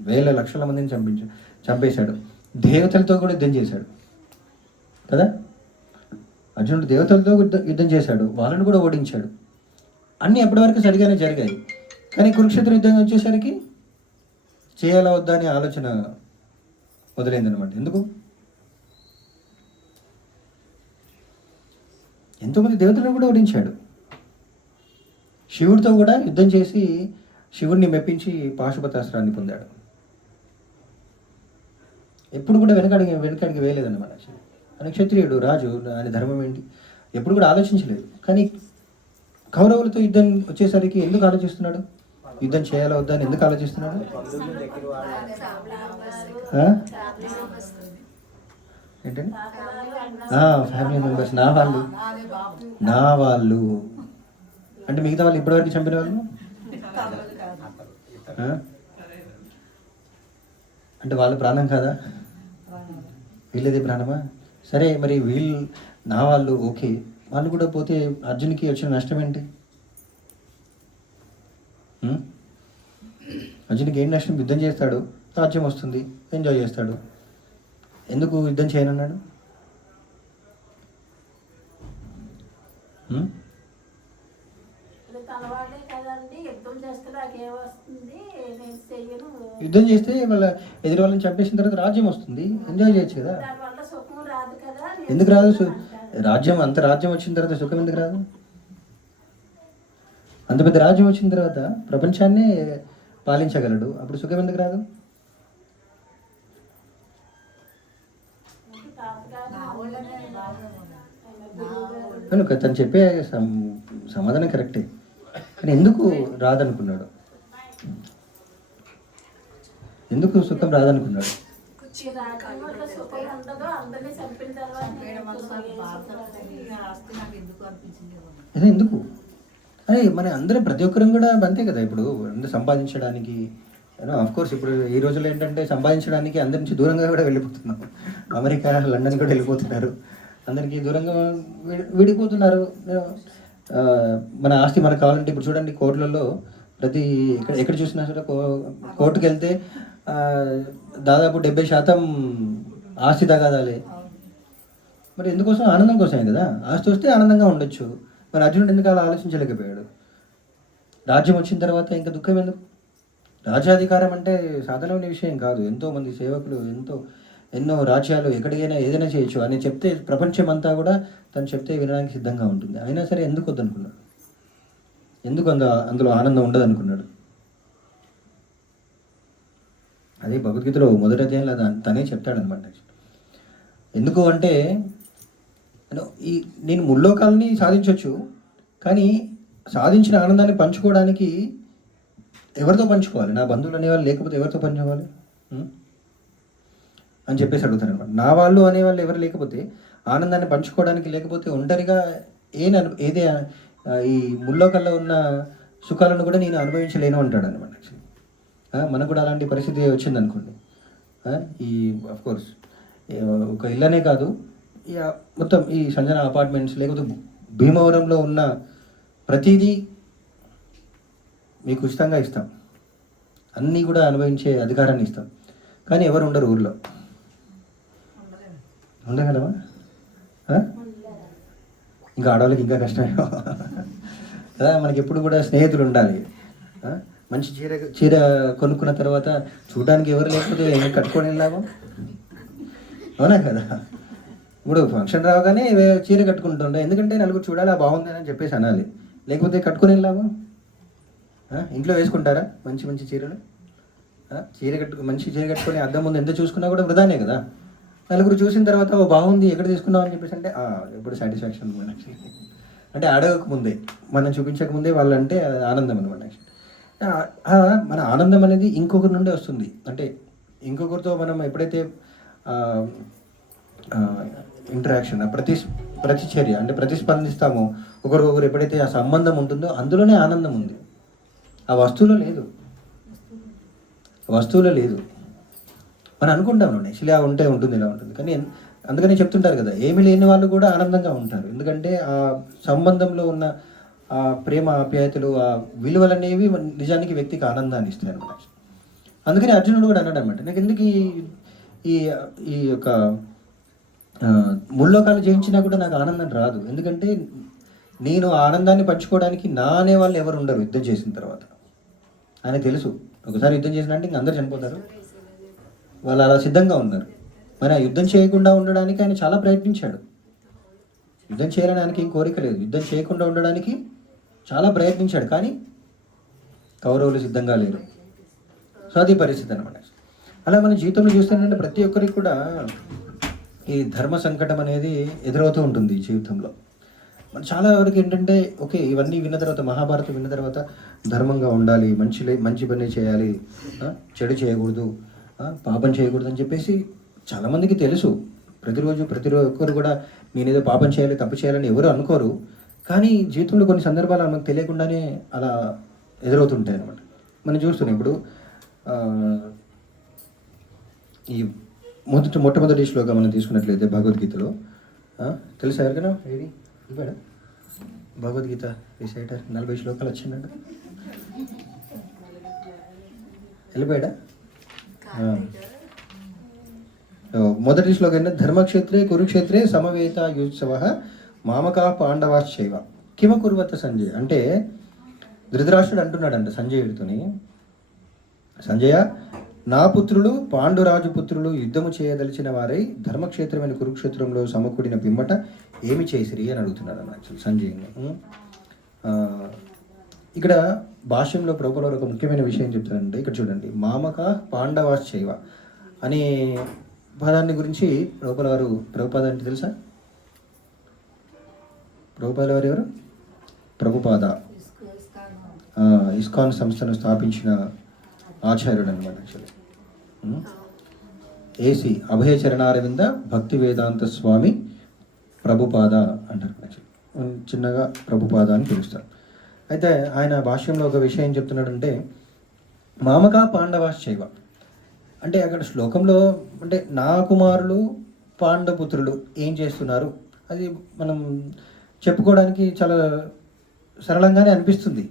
వేల లక్షల మందిని చంపేశాడు. దేవతలతో కూడా యుద్ధం చేశాడు కదా. అర్జునుడు దేవతలతో యుద్ధం చేశాడు, వాళ్ళని కూడా ఓడించాడు. అన్నీ అప్పటి వరకు సరిగానే జరిగాయి. కానీ కురుక్షేత్ర యుద్ధం వచ్చేసరికి చేయాలా వద్దా అనే ఆలోచన మొదలైందనమాట. ఎందుకు? ఎంతోమంది దేవతలను కూడా ఓడించాడు. శివుడితో కూడా యుద్ధం చేసి శివుడిని మెప్పించి పాశుపతాస్త్రాన్ని పొందాడు. ఎప్పుడు కూడా వెనకడికి వేయలేదన్నమాట. ఆయన క్షత్రియుడు, రాజు, ఆయన ధర్మం ఏంటి ఎప్పుడు కూడా ఆలోచించలేదు. కానీ కౌరవులతో యుద్ధం వచ్చేసరికి ఎందుకు ఆలోచిస్తున్నాడు? యుద్ధం చేయాలా వద్దా అని ఎందుకు ఆలోచిస్తున్నాడు? ఏంటండి? ఫ్యామిలీ మెంబర్స్, నా వాళ్ళు అంటే మిగతా వాళ్ళు ఇప్పటివరకు చంపిన వాళ్ళు అంటే వాళ్ళ ప్రాణం కాదా? వీళ్ళది ప్రాణమా? సరే, మరి వీళ్ళు నా వాళ్ళు, ఓకే, వాళ్ళు కూడా పోతే అర్జున్కి వచ్చిన నష్టం ఏంటి? అర్జున్కి ఏం నష్టం? యుద్ధం చేస్తాడు, రాజ్యం వస్తుంది, ఎంజాయ్ చేస్తాడు. ఎందుకు యుద్ధం చేయనన్నాడు? యుద్ధం చేస్తే వాళ్ళ ఎదురు వాళ్ళని చంపేసిన తర్వాత రాజ్యం వస్తుంది, ఎంజాయ్ చేయొచ్చు కదా. ఎందుకు రాదు? రాజ్యం, అంత రాజ్యం వచ్చిన తర్వాత సుఖం ఎందుకు రాదు? అంత పెద్ద రాజ్యం వచ్చిన తర్వాత ప్రపంచాన్ని పాలించగలడు, అప్పుడు సుఖం ఎందుకు రాదు? కనుక తను చెప్పే సమాధానం కరెక్టే, కానీ ఎందుకు రాదనుకున్నాడు? ఎందుకు సుఖం రాదనుకున్నాడు? ఎందుకు? అరే, మన అందరం ప్రతి ఒక్కరం కూడా అంతే కదా. ఇప్పుడు అందరూ సంపాదించడానికి, ఆఫ్ కోర్స్ ఇప్పుడు ఈ రోజుల్లో ఏంటంటే సంపాదించడానికి అందరి నుంచి దూరంగా కూడా వెళ్ళిపోతున్నాం. అమెరికా, లండన్ కూడా వెళ్ళిపోతున్నారు, అందరికీ దూరంగా విడిపోతున్నారు. మన ఆస్తి మనకు కావాలంటే ఇప్పుడు చూడండి, కోర్టులలో ప్రతి ఎక్కడ చూసినా సరే కోర్టుకు వెళ్తే దాదాపు 70% ఆస్తి తగాదాలే. మరి ఎందుకోసం? ఆనందం కోసమే కదా. ఆస్తి వస్తే ఆనందంగా ఉండొచ్చు. మరి అర్జునుడు ఎందుకు అలా ఆలోచించలేకపోయాడు? రాజ్యం వచ్చిన తర్వాత ఇంకా దుఃఖం ఎందుకు? రాజ్యాధికారం అంటే సాధారణమైన విషయం కాదు. ఎంతోమంది సేవకులు, ఎన్నో రాజ్యాలు, ఎక్కడికైనా ఏదైనా చేయొచ్చు అని చెప్తే ప్రపంచం అంతా కూడా తను చెప్తే వినడానికి సిద్ధంగా ఉంటుంది. అయినా సరే ఎందుకు వద్దనుకున్నాడు? ఎందుకు అందులో ఆనందం ఉండదు అనుకున్నాడు? అదే భగవద్గీతలో మొదటి అధ్యాయంలో తనే చెప్తాడనమాట. ఎందుకు అంటే, నేను ముల్లోకాలని సాధించవచ్చు, కానీ సాధించిన ఆనందాన్ని పంచుకోవడానికి ఎవరితో పంచుకోవాలి? నా బంధువులు అనేవాళ్ళు లేకపోతే ఎవరితో పంచుకోవాలి అని చెప్పేసి అడుగుతారు అనమాట. నా వాళ్ళు అనేవాళ్ళు ఎవరు లేకపోతే, ఆనందాన్ని పంచుకోవడానికి లేకపోతే, ఒంటరిగా ఏదే ఈ ముల్లోకల్లో ఉన్న సుఖాలను కూడా నేను అనుభవించలేను అంటాడు అనమాట. మనకు కూడా అలాంటి పరిస్థితి వచ్చిందనుకోండి, ఈ అఫ్కోర్స్ ఒక ఇల్లనే కాదు, మొత్తం ఈ సంజన అపార్ట్మెంట్స్ లేకపోతే భీమవరంలో ఉన్న ప్రతిదీ మీకు ఉచితంగా ఇస్తాం, అన్నీ కూడా అనుభవించే అధికారాన్ని ఇస్తాం. కానీ ఎవరు ఉండరు ఊళ్ళో. ఉండగలవా? ఇంకా ఆడవాళ్ళకి ఇంకా కష్టమే కదా. మనకి ఎప్పుడు కూడా స్నేహితులు ఉండాలి. మంచి చీర కొనుక్కున్న తర్వాత చూడడానికి ఎవరు లేకపోతే కట్టుకొని లాభం, అవునా కదా. ఇప్పుడు ఫంక్షన్ రావగానే చీర కట్టుకుంటుండే, ఎందుకంటే నలుగురు చూడాలి, బాగుంది అని చెప్పేసి అనాలి. లేకపోతే కట్టుకొని లాభం. ఇంట్లో వేసుకుంటారా మంచి మంచి చీరలు? మంచి చీర కట్టుకొని అద్దం ముందు ఎంత చూసుకున్నా కూడా వృధానే కదా. నలుగురు చూసిన తర్వాత బాగుంది, ఎక్కడ తీసుకున్నావు అని చెప్పేసి అంటే ఎప్పుడు సాటిస్ఫాక్షన్ మనకి. అంటే అడగక ముందే, మనం చూపించక ముందే వాళ్ళంటే ఆనందం అనమాట. మన ఆనందం అనేది ఇంకొకరి నుండి వస్తుంది. అంటే ఇంకొకరితో మనం ఎప్పుడైతే ఇంటరాక్షన్, ప్రతిచర్య అంటే ప్రతిస్పందిస్తామో ఒకరికొకరు ఎప్పుడైతే ఆ సంబంధం ఉంటుందో అందులోనే ఆనందం ఉంది. ఆ వస్తువులో లేదు, వస్తువులో లేదు. మనం అనుకుంటాం యాక్చువల్లీ ఆ ఉంటే ఉంటుంది, ఇలా ఉంటుంది. కానీ అందుకని చెప్తుంటారు కదా, ఏమీ లేని వాళ్ళు కూడా ఆనందంగా ఉంటారు. ఎందుకంటే ఆ సంబంధంలో ఉన్న ఆ ప్రేమ, ఆప్యాయతలు, ఆ విలువలు అనేవి నిజానికి వ్యక్తికి ఆనందాన్ని ఇస్తాయి అనమాట. అందుకని అర్జునుడు కూడా అన్నాడు అనమాట, నాకు ఎందుకు ఈ ఈ యొక్క ముల్లోకాలు జయించినా కూడా నాకు ఆనందం రాదు. ఎందుకంటే నేను ఆ ఆనందాన్ని పంచుకోవడానికి నా అనే వాళ్ళు ఎవరు ఉండరు యుద్ధం చేసిన తర్వాత. ఆయన తెలుసు, ఒకసారి యుద్ధం చేసినంటే ఇంక అందరు చనిపోతారు, వాళ్ళు అలా సిద్ధంగా ఉన్నారు. మరి ఆ యుద్ధం చేయకుండా ఉండడానికి ఆయన చాలా ప్రయత్నించాడు. యుద్ధం చేయాలని ఆయనకి ఏం కోరిక లేదు, యుద్ధం చేయకుండా ఉండడానికి చాలా ప్రయత్నించాడు. కానీ కౌరవులు సిద్ధంగా లేరు. సో అది పరిస్థితి అనమాట. అలా మన జీవితంలో చూస్తుంటే ప్రతి ఒక్కరికి కూడా ఈ ధర్మ సంకటం అనేది ఎదురవుతూ ఉంటుంది ఈ జీవితంలో. మన చాలా వరకు ఏంటంటే ఓకే, ఇవన్నీ విన్న తర్వాత, మహాభారతం విన్న తర్వాత ధర్మంగా ఉండాలి, మంచి పని చేయాలి, చెడు చేయకూడదు, పాపం చేయకూడదు అని చెప్పేసి చాలామందికి తెలుసు. ప్రతి ఒక్కరు కూడా నేనేదో పాపం చేయాలి, తప్పు చేయాలని ఎవరు అనుకోరు. కానీ జీవితంలో కొన్ని సందర్భాలు మనకు తెలియకుండానే అలా ఎదురవుతుంటాయి అన్నమాట. మనం చూస్తున్నాం ఇప్పుడు ఈ మొట్టమొదటి శ్లోకం మనం తీసుకున్నట్లయితే భగవద్గీతలో తెలుసా ఎవరికైనా? ఏది వెళ్ళిపోయాడా భగవద్గీత రిసైటర్? 40 శ్లోకాలు వచ్చిందంట, వెళ్ళిపోయాడా? మొదటి శ్లోకం ధర్మక్షేత్రే కురుక్షేత్రే సమవేత యుత్సవ మామకా పాండవాశ్చైవ కిమ కుర్వత సంజయ్. అంటే ధృతరాష్ట్రుడు అంటున్నాడంట సంజయుడితోని, సంజయ, నా పుత్రులు పాండురాజు పుత్రులు యుద్ధము చేయదలిచిన వారై ధర్మక్షేత్రమైన కురుక్షేత్రంలో సమకూడిన పిమ్మట ఏమి చేసిరి అని అడుగుతున్నాడు అన్నమాట సంజయుని. ఇక్కడ భాష్యంలో ప్రభువుల ఒక ముఖ్యమైన విషయం చెప్తారంటే, ఇక్కడ చూడండి, మామక పాండవాశ్చైవ అనే పదాన్ని గురించి ప్రభుపాద అంటే తెలుసా? ప్రభుపాద వారు ఎవరు? ప్రభుపాద ఇస్కాన్ సంస్థను స్థాపించిన ఆచార్యుడు అనమాట. యాక్చువల్లీ ఏసి అభయ చరణారవింద భక్తి వేదాంత స్వామి ప్రభుపాద అంటారు. యాక్చువల్లీ చిన్నగా ప్రభుపాద అని పిలుస్తారు. అయితే ఆయన భాష్యంలో ఒక విషయం చెప్తున్నాడంటే, మామక పాండవాశ్చైవ అంటే అక్కడ శ్లోకంలో అంటే నా కుమారులు పాండపుత్రులు ఏం చేస్తున్నారు అది మనం చెప్పుకోవడానికి చాలా సరళంగానే అనిపిస్తుంది.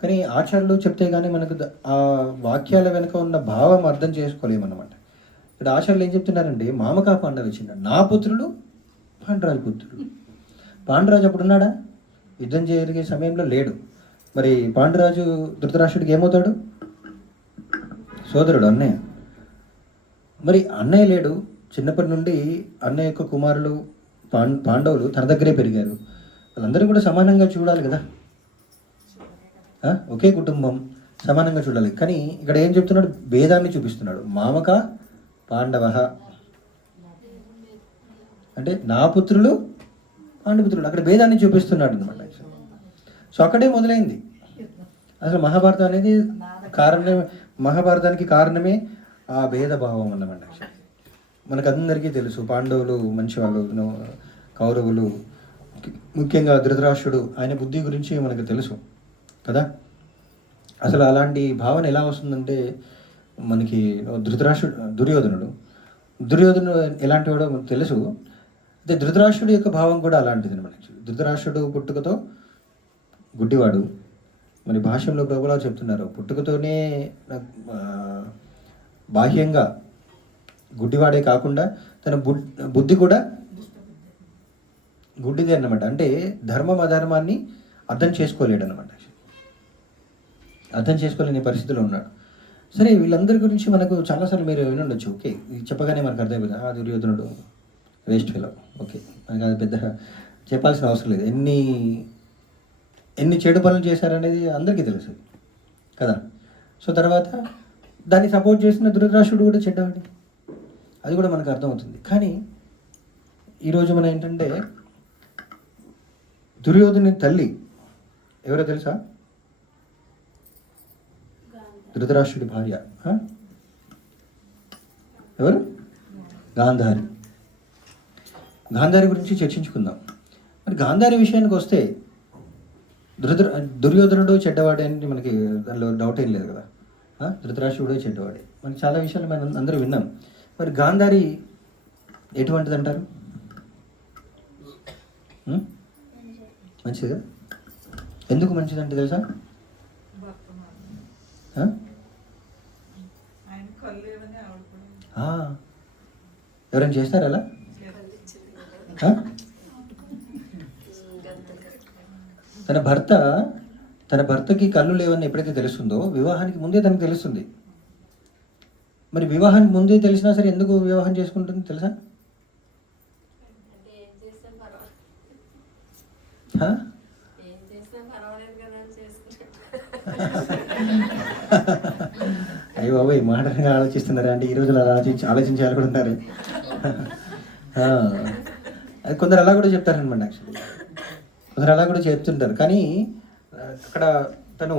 కానీ ఆచార్యులు చెప్తే కానీ మనకు ఆ వాక్యాల వెనుక ఉన్న భావం అర్థం చేసుకోలేమన్నమాట. ఇక్కడ ఆచార్యులు ఏం చెప్తున్నారంటే, మామకా పాండవ ఇచ్చిన నా పుత్రులు పాండురాజు పుత్రులు. పాండురాజు అప్పుడు ఉన్నాడా? యుద్ధం జరిగే సమయంలో లేడు. మరి పాండురాజు ధృతరాష్ట్రుడికి ఏమవుతాడు? సోదరుడు, అన్నయ్య. మరి అన్నయ్య లేడు, చిన్నప్పటి నుండి అన్నయ్య యొక్క కుమారులు పాండవులు తన దగ్గరే పెరిగారు. వాళ్ళందరూ కూడా సమానంగా చూడాలి కదా, ఒకే కుటుంబం, సమానంగా చూడాలి. కానీ ఇక్కడ ఏం చెప్తున్నాడు? భేదాన్ని చూపిస్తున్నాడు. మామక పాండవ అంటే నా పుత్రులు పాండుపుత్రులు, అక్కడ భేదాన్ని చూపిస్తున్నాడు అనమాట. సో అక్కడే మొదలైంది అసలు మహాభారతం అనేది. మహాభారతానికి కారణమే ఆ భేదభావం అన్నమాట. మనకందరికీ తెలుసు, పాండవులు మంచివాళ్ళు, కౌరవులు, ముఖ్యంగా ధృతరాష్ట్రుడు, ఆయన బుద్ధి గురించి మనకు తెలుసు కదా. అసలు అలాంటి భావన ఎలా వస్తుందంటే మనకి దుర్యోధనుడు ఎలాంటి వాడో మనకు తెలుసు. అయితే ధృతరాష్ట్రుడి యొక్క భావం కూడా అలాంటిది అనమాట. ధృతరాష్ట్రుడు పుట్టుకతో గుడ్డివాడు. మరి భాష్యంలో ప్రభులా చెప్తున్నారు, పుట్టుకతోనే బాహ్యంగా గుడ్డివాడే కాకుండా తన బుద్ధి కూడా గుడ్డిదే అన్నమాట. అంటే ధర్మం అధర్మాన్ని అర్థం చేసుకోలేడు అనమాట. అర్థం చేసుకోలేని పరిస్థితిలో ఉన్నాడు. సరే, వీళ్ళందరి గురించి మనకు చాలాసార్లు మీరు వినుండొచ్చు. ఓకే, చెప్పగానే మనకు అర్థమైపోయింది, ఆ దుర్యోధనుడు వేస్ట్ ఫెలో. ఓకే, మనకు అది పెద్ద చెప్పాల్సిన అవసరం లేదు. ఎన్ని చెడు పనులు చేశారనేది అందరికీ తెలుసు కదా. సో తర్వాత దాన్ని సపోర్ట్ చేసిన ధృతరాష్ట్రుడు కూడా చెడ్డవాడి, అది కూడా మనకు అర్థమవుతుంది. కానీ ఈరోజు మనం ఏంటంటే, దుర్యోధని తల్లి ఎవరో తెలుసా? ధృతరాష్ట్రుడి భార్య ఎవరు? గాంధారి. గాంధారి గురించి చర్చించుకుందాం. మరి గాంధారి విషయానికి వస్తే దుర్యోధనుడు చెడ్డవాడే అని మనకి దానిలో డౌట్ ఏం లేదు కదా. ధృతరాష్ట్రుడు చెడ్డవాడే, మనకి చాలా విషయాలు మనం అందరూ విన్నాం. మరి గాంధారి ఎటువంటిది అంటారు? మంచిది కదా. ఎందుకు మంచిదంటే తెలుసా? ఎవరైనా చేస్తారా అలా? తన భర్తకి కళ్ళు లేవని ఎప్పుడైతే తెలుస్తుందో వివాహానికి ముందే తనకు తెలుస్తుంది. మరి వివాహానికి ముందే తెలిసినా సరే ఎందుకు వివాహం చేసుకుంటుంది తెలుసా? అయ్యో బాబోయ్, మోడర్న్గా ఆలోచిస్తున్నారా అంటే ఈ రోజులు ఆలోచించాలి కూడా ఉన్నారు. అది కొందరు అలా కూడా చెప్తారనమాట. యాక్చువల్లీ కొందరు అలా కూడా చెప్తుంటారు. కానీ అక్కడ తను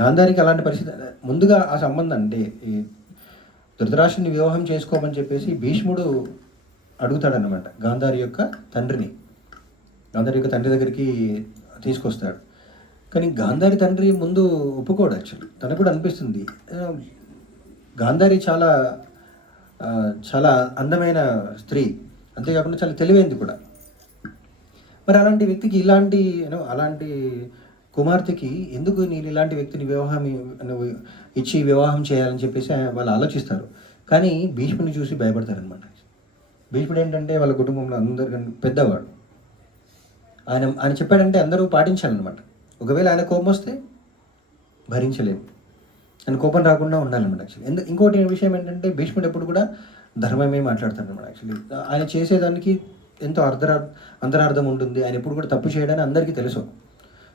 గాంధారికి అలాంటి పరిస్థితి, ముందుగా ఆ సంబంధం అంటే ఈ ధృతరాష్ట్రుని వివాహం చేసుకోమని చెప్పేసి భీష్ముడు అడుగుతాడనమాట గాంధారి యొక్క తండ్రి దగ్గరికి తీసుకొస్తాడు. కానీ గాంధారి తండ్రి ముందు ఒప్పుకోడు. యాక్చువల్లీ తనకు కూడా అనిపిస్తుంది గాంధారి చాలా చాలా అందమైన స్త్రీ, అంతేకాకుండా చాలా తెలివైంది కూడా. మరి అలాంటి వ్యక్తికి అలాంటి కుమార్తెకి ఎందుకు నేను ఇలాంటి వ్యక్తిని ఇచ్చి వివాహం చేయాలని చెప్పేసి వాళ్ళు ఆలోచిస్తారు. కానీ భీష్ముని చూసి భయపడతారనమాట. భీష్ముడు ఏంటంటే వాళ్ళ కుటుంబంలో అందరికన్నా పెద్దవాడు. ఆయన చెప్పాడంటే అందరూ పాటించాలన్నమాట. ఒకవేళ ఆయన కోపం వస్తే భరించలేము, ఆయన కోపం రాకుండా ఉండాలన్నమాట. యాక్చువల్లీ ఇంకోటి విషయం ఏంటంటే భీష్ముడు ఎప్పుడు కూడా ధర్మమే మాట్లాడతారనమాట. యాక్చువల్లీ ఆయన చేసేదానికి ఎంతో అంతరార్థం ఉంటుంది. ఆయన ఎప్పుడు కూడా తప్పు చేయడానికి అందరికీ తెలుసు.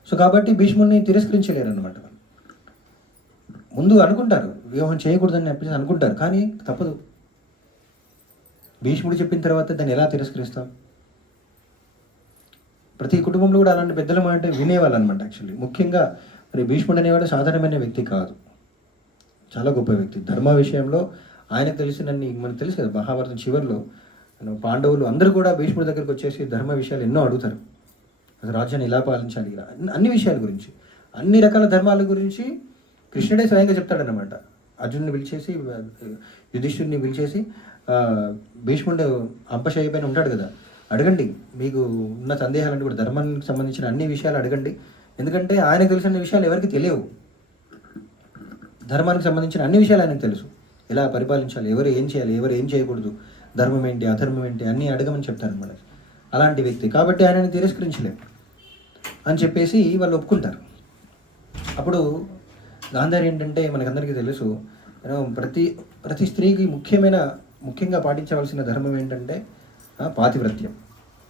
సో కాబట్టి భీష్ముడిని తిరస్కరించలేరు అనమాట. ముందు అనుకుంటారు వివాహం చేయకూడదని చెప్పేసి అనుకుంటారు, కానీ తప్పదు. భీష్ముడు చెప్పిన తర్వాత దాన్ని ఎలా తిరస్కరిస్తాం? ప్రతి కుటుంబంలో కూడా అలాంటి పెద్దల మాట వినేవాళ్ళు అనమాట. యాక్చువల్లీ ముఖ్యంగా మరి భీష్ముడు అనేవాడు సాధారణమైన వ్యక్తి కాదు, చాలా గొప్ప వ్యక్తి. ధర్మ విషయంలో ఆయనకు తెలిసినన్ని మనకు తెలుసు కదా. మహాభారతం చివరిలో పాండవులు అందరూ కూడా భీష్ముడి దగ్గరికి వచ్చేసి ధర్మ విషయాలు ఎన్నో అడుగుతారు. అసలు రాజ్యాన్ని ఎలా పాలించాలి, అన్ని విషయాల గురించి, అన్ని రకాల ధర్మాల గురించి కృష్ణుడే స్వయంగా చెప్తాడనమాట. అర్జునుని పిలిచేసి, యుధిష్ఠుడిని పిలిచేసి, భీష్ముడు అంపశయ్య పైన ఉంటాడు కదా, అడగండి మీకు ఉన్న సందేహాలను కూడా, ధర్మానికి సంబంధించిన అన్ని విషయాలు అడగండి. ఎందుకంటే ఆయనకు తెలిసిన విషయాలు ఎవరికి తెలియవు. ధర్మానికి సంబంధించిన అన్ని విషయాలు ఆయనకు తెలుసు. ఎలా పరిపాలించాలి, ఎవరు ఏం చేయాలి, ఎవరు ఏం చేయకూడదు, ధర్మం ఏంటి, అధర్మం ఏంటి, అన్నీ అడగమని చెప్తారనమాట. అలాంటి వ్యక్తి కాబట్టి ఆయనని తిరస్కరించలేము అని చెప్పేసి వాళ్ళు ఒప్పుకుంటారు. అప్పుడు గాంధారి ఏంటంటే మనకందరికీ తెలుసు, ప్రతి స్త్రీకి ముఖ్యంగా పాటించవలసిన ధర్మం ఏంటంటే పాతివ్రత్యం.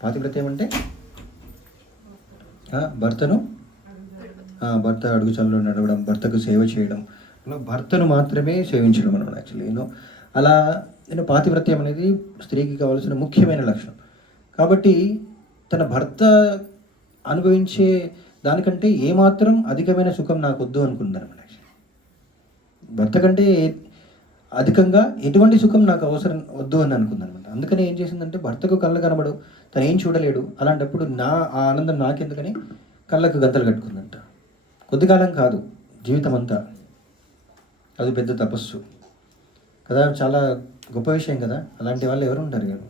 పాతివ్రత్యం అంటే భర్త అడుగుచాలలో నడవడం, భర్తకు సేవ చేయడం, భర్తను మాత్రమే సేవించడం అన్నమాట. యాక్చువల్లీ అలా పాతివ్రత్యం అనేది స్త్రీకి కావాల్సిన ముఖ్యమైన లక్షణం. కాబట్టి తన భర్త అనుభవించే దానికంటే ఏమాత్రం అధికమైన సుఖం నాకు వద్దు అనుకుందనమాట. భర్త కంటే అధికంగా ఎటువంటి సుఖం నాకు అవసరం వద్దు అని అనుకుందనమాట. అందుకని ఏం చేసిందంటే భర్తకు కళ్ళ కనబడు, తను ఏం చూడలేడు, అలాంటప్పుడు ఆ ఆనందం నాకెందుకని కళ్ళకు గంతలు కట్టుకుందంట. కొద్ది కాలం కాదు, జీవితం అంతా. అది పెద్ద తపస్సు కదా, చాలా గొప్ప విషయం కదా. అలాంటి వాళ్ళు ఎవరు ఉంటారు కదా,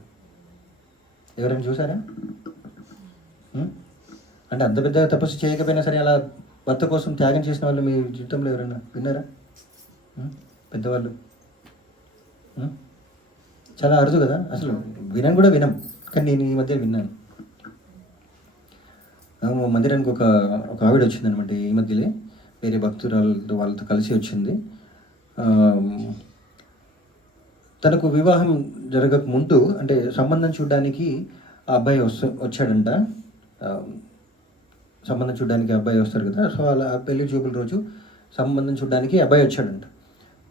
ఎవరైనా చూసారా? అంటే అంత పెద్ద తపస్సు చేయకపోయినా సరే అలా భర్త కోసం త్యాగం చేసిన వాళ్ళు మీ జీవితంలో ఎవరైనా విన్నారా? పెద్దవాళ్ళు చాలా అరుదు కదా. అసలు వినం, కానీ నేను ఈ మధ్య విన్నాను. మందిరానికి ఒక ఆవిడ వచ్చిందనమాట ఈ మధ్యలో, వేరే భక్తురాలతో వాళ్ళతో కలిసి వచ్చింది. తనకు వివాహం జరగక ముందు అంటే సంబంధం చూడడానికి ఆ అబ్బాయి వచ్చాడంట. సంబంధం చూడడానికి అబ్బాయి వస్తారు కదా. సో అలా పెళ్లి చూపుల రోజు సంబంధం చూడడానికి అబ్బాయి వచ్చాడంట.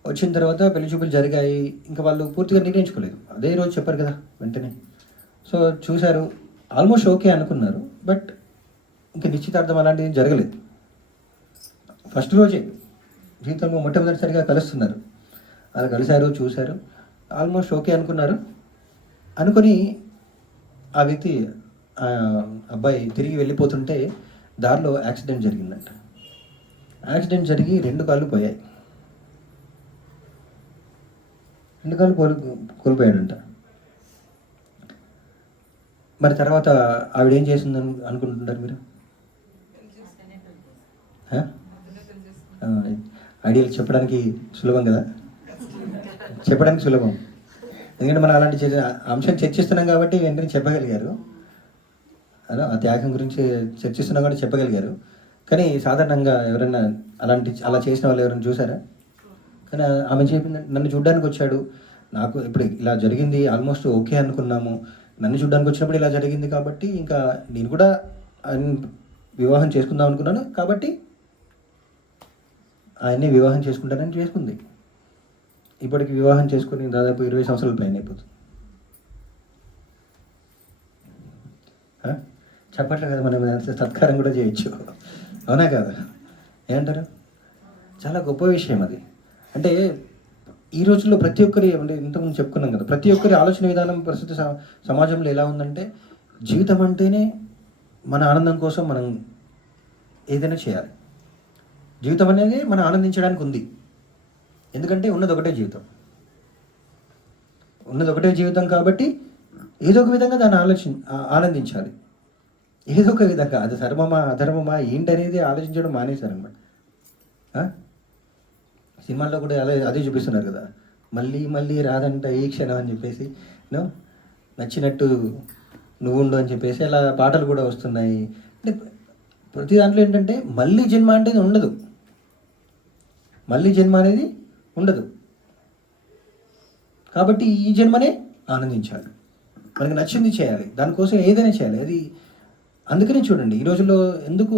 వచ్చిన తర్వాత పెళ్లి చూపులు జరిగాయి. ఇంకా వాళ్ళు పూర్తిగా నిర్ణయించుకోలేదు, అదే రోజు చెప్పారు కదా వెంటనే. సో చూశారు, ఆల్మోస్ట్ ఓకే అనుకున్నారు. బట్ ఇంకా నిశ్చితార్థం అలాంటిది జరగలేదు. ఫస్ట్ రోజే జీవితంలో మొట్టమొదటిసారిగా కలుస్తున్నారు. అలా కలిశారు, చూశారు, ఆల్మోస్ట్ ఓకే అనుకున్నారు. అనుకొని ఆ వ్యక్తి ఆ అబ్బాయి తిరిగి వెళ్ళిపోతుంటే దారిలో యాక్సిడెంట్ జరిగిందంట. యాక్సిడెంట్ జరిగి 2 కాళ్ళు పోయాయి. 2 కాళ్ళు కోల్పోయాడంట. మరి తర్వాత ఆవిడ ఏం చేసిందని అనుకుంటుంటారు మీరు? ఐడియాలు చెప్పడానికి సులభం కదా, చెప్పడానికి సులభం. ఎందుకంటే మనం అలాంటి అంశం చర్చిస్తున్నాం కాబట్టి వెంటనే చెప్పగలిగారు. అలా ఆ త్యాగం గురించి చర్చిస్తున్నాం కాబట్టి చెప్పగలిగారు. కానీ సాధారణంగా ఎవరైనా అలా చేసిన వాళ్ళు ఎవరైనా చూసారా? కానీ ఆమె చెప్పింది, నన్ను చూడడానికి వచ్చాడు, నాకు ఇప్పుడు ఇలా జరిగింది, ఆల్మోస్ట్ ఓకే అనుకున్నాము, నన్ను చూడడానికి వచ్చినప్పుడు ఇలా జరిగింది కాబట్టి ఇంకా నేను కూడా వివాహం చేసుకుందాం అనుకున్నాను కాబట్టి ఆయన్ని వివాహం చేసుకుంటానని చేసుకుంది. ఇప్పటికి వివాహం చేసుకుని దాదాపు 20 సంవత్సరాల పైన అయిపోతుంది. చెప్పట్లే కదా, మనం సత్కారం కూడా చేయొచ్చు, అవునా కదా? ఏమంటారు? చాలా గొప్ప విషయం అది. అంటే ఈ రోజుల్లో ప్రతి ఒక్కరి, అంటే ఇంతకుముందు చెప్పుకున్నాం కదా, ప్రతి ఒక్కరి ఆలోచన విధానం ప్రస్తుత సమాజంలో ఎలా ఉందంటే, జీవితం అంటేనే మన ఆనందం కోసం మనం ఏదైనా చేయాలి. జీవితం అనేది మనం ఆనందించడానికి ఉంది. ఎందుకంటే ఉన్నది ఒకటే జీవితం కాబట్టి ఏదో ఒక విధంగా దాన్ని ఆనందించాలి. ఏదో ఒక విధంగా, అది ధర్మమా అధర్మమా ఏంటనేది ఆలోచించడం మానేశారనమాట. సినిమాల్లో కూడా అదే చూపిస్తున్నారు కదా, మళ్ళీ మళ్ళీ రాదంట ఈ క్షణం అని చెప్పేసి, నచ్చినట్టు నువ్వు ఉండు అని చెప్పేసి అలా పాటలు కూడా వస్తున్నాయి. అంటే ప్రతి దాంట్లో ఏంటంటే మళ్ళీ జన్మ అనేది ఉండదు, కాబట్టి ఈ జన్మనే ఆనందించాలి, మనకి నచ్చింది చేయాలి, దానికోసం ఏదైనా చేయాలి. అది అందుకనే చూడండి ఈ రోజుల్లో ఎందుకు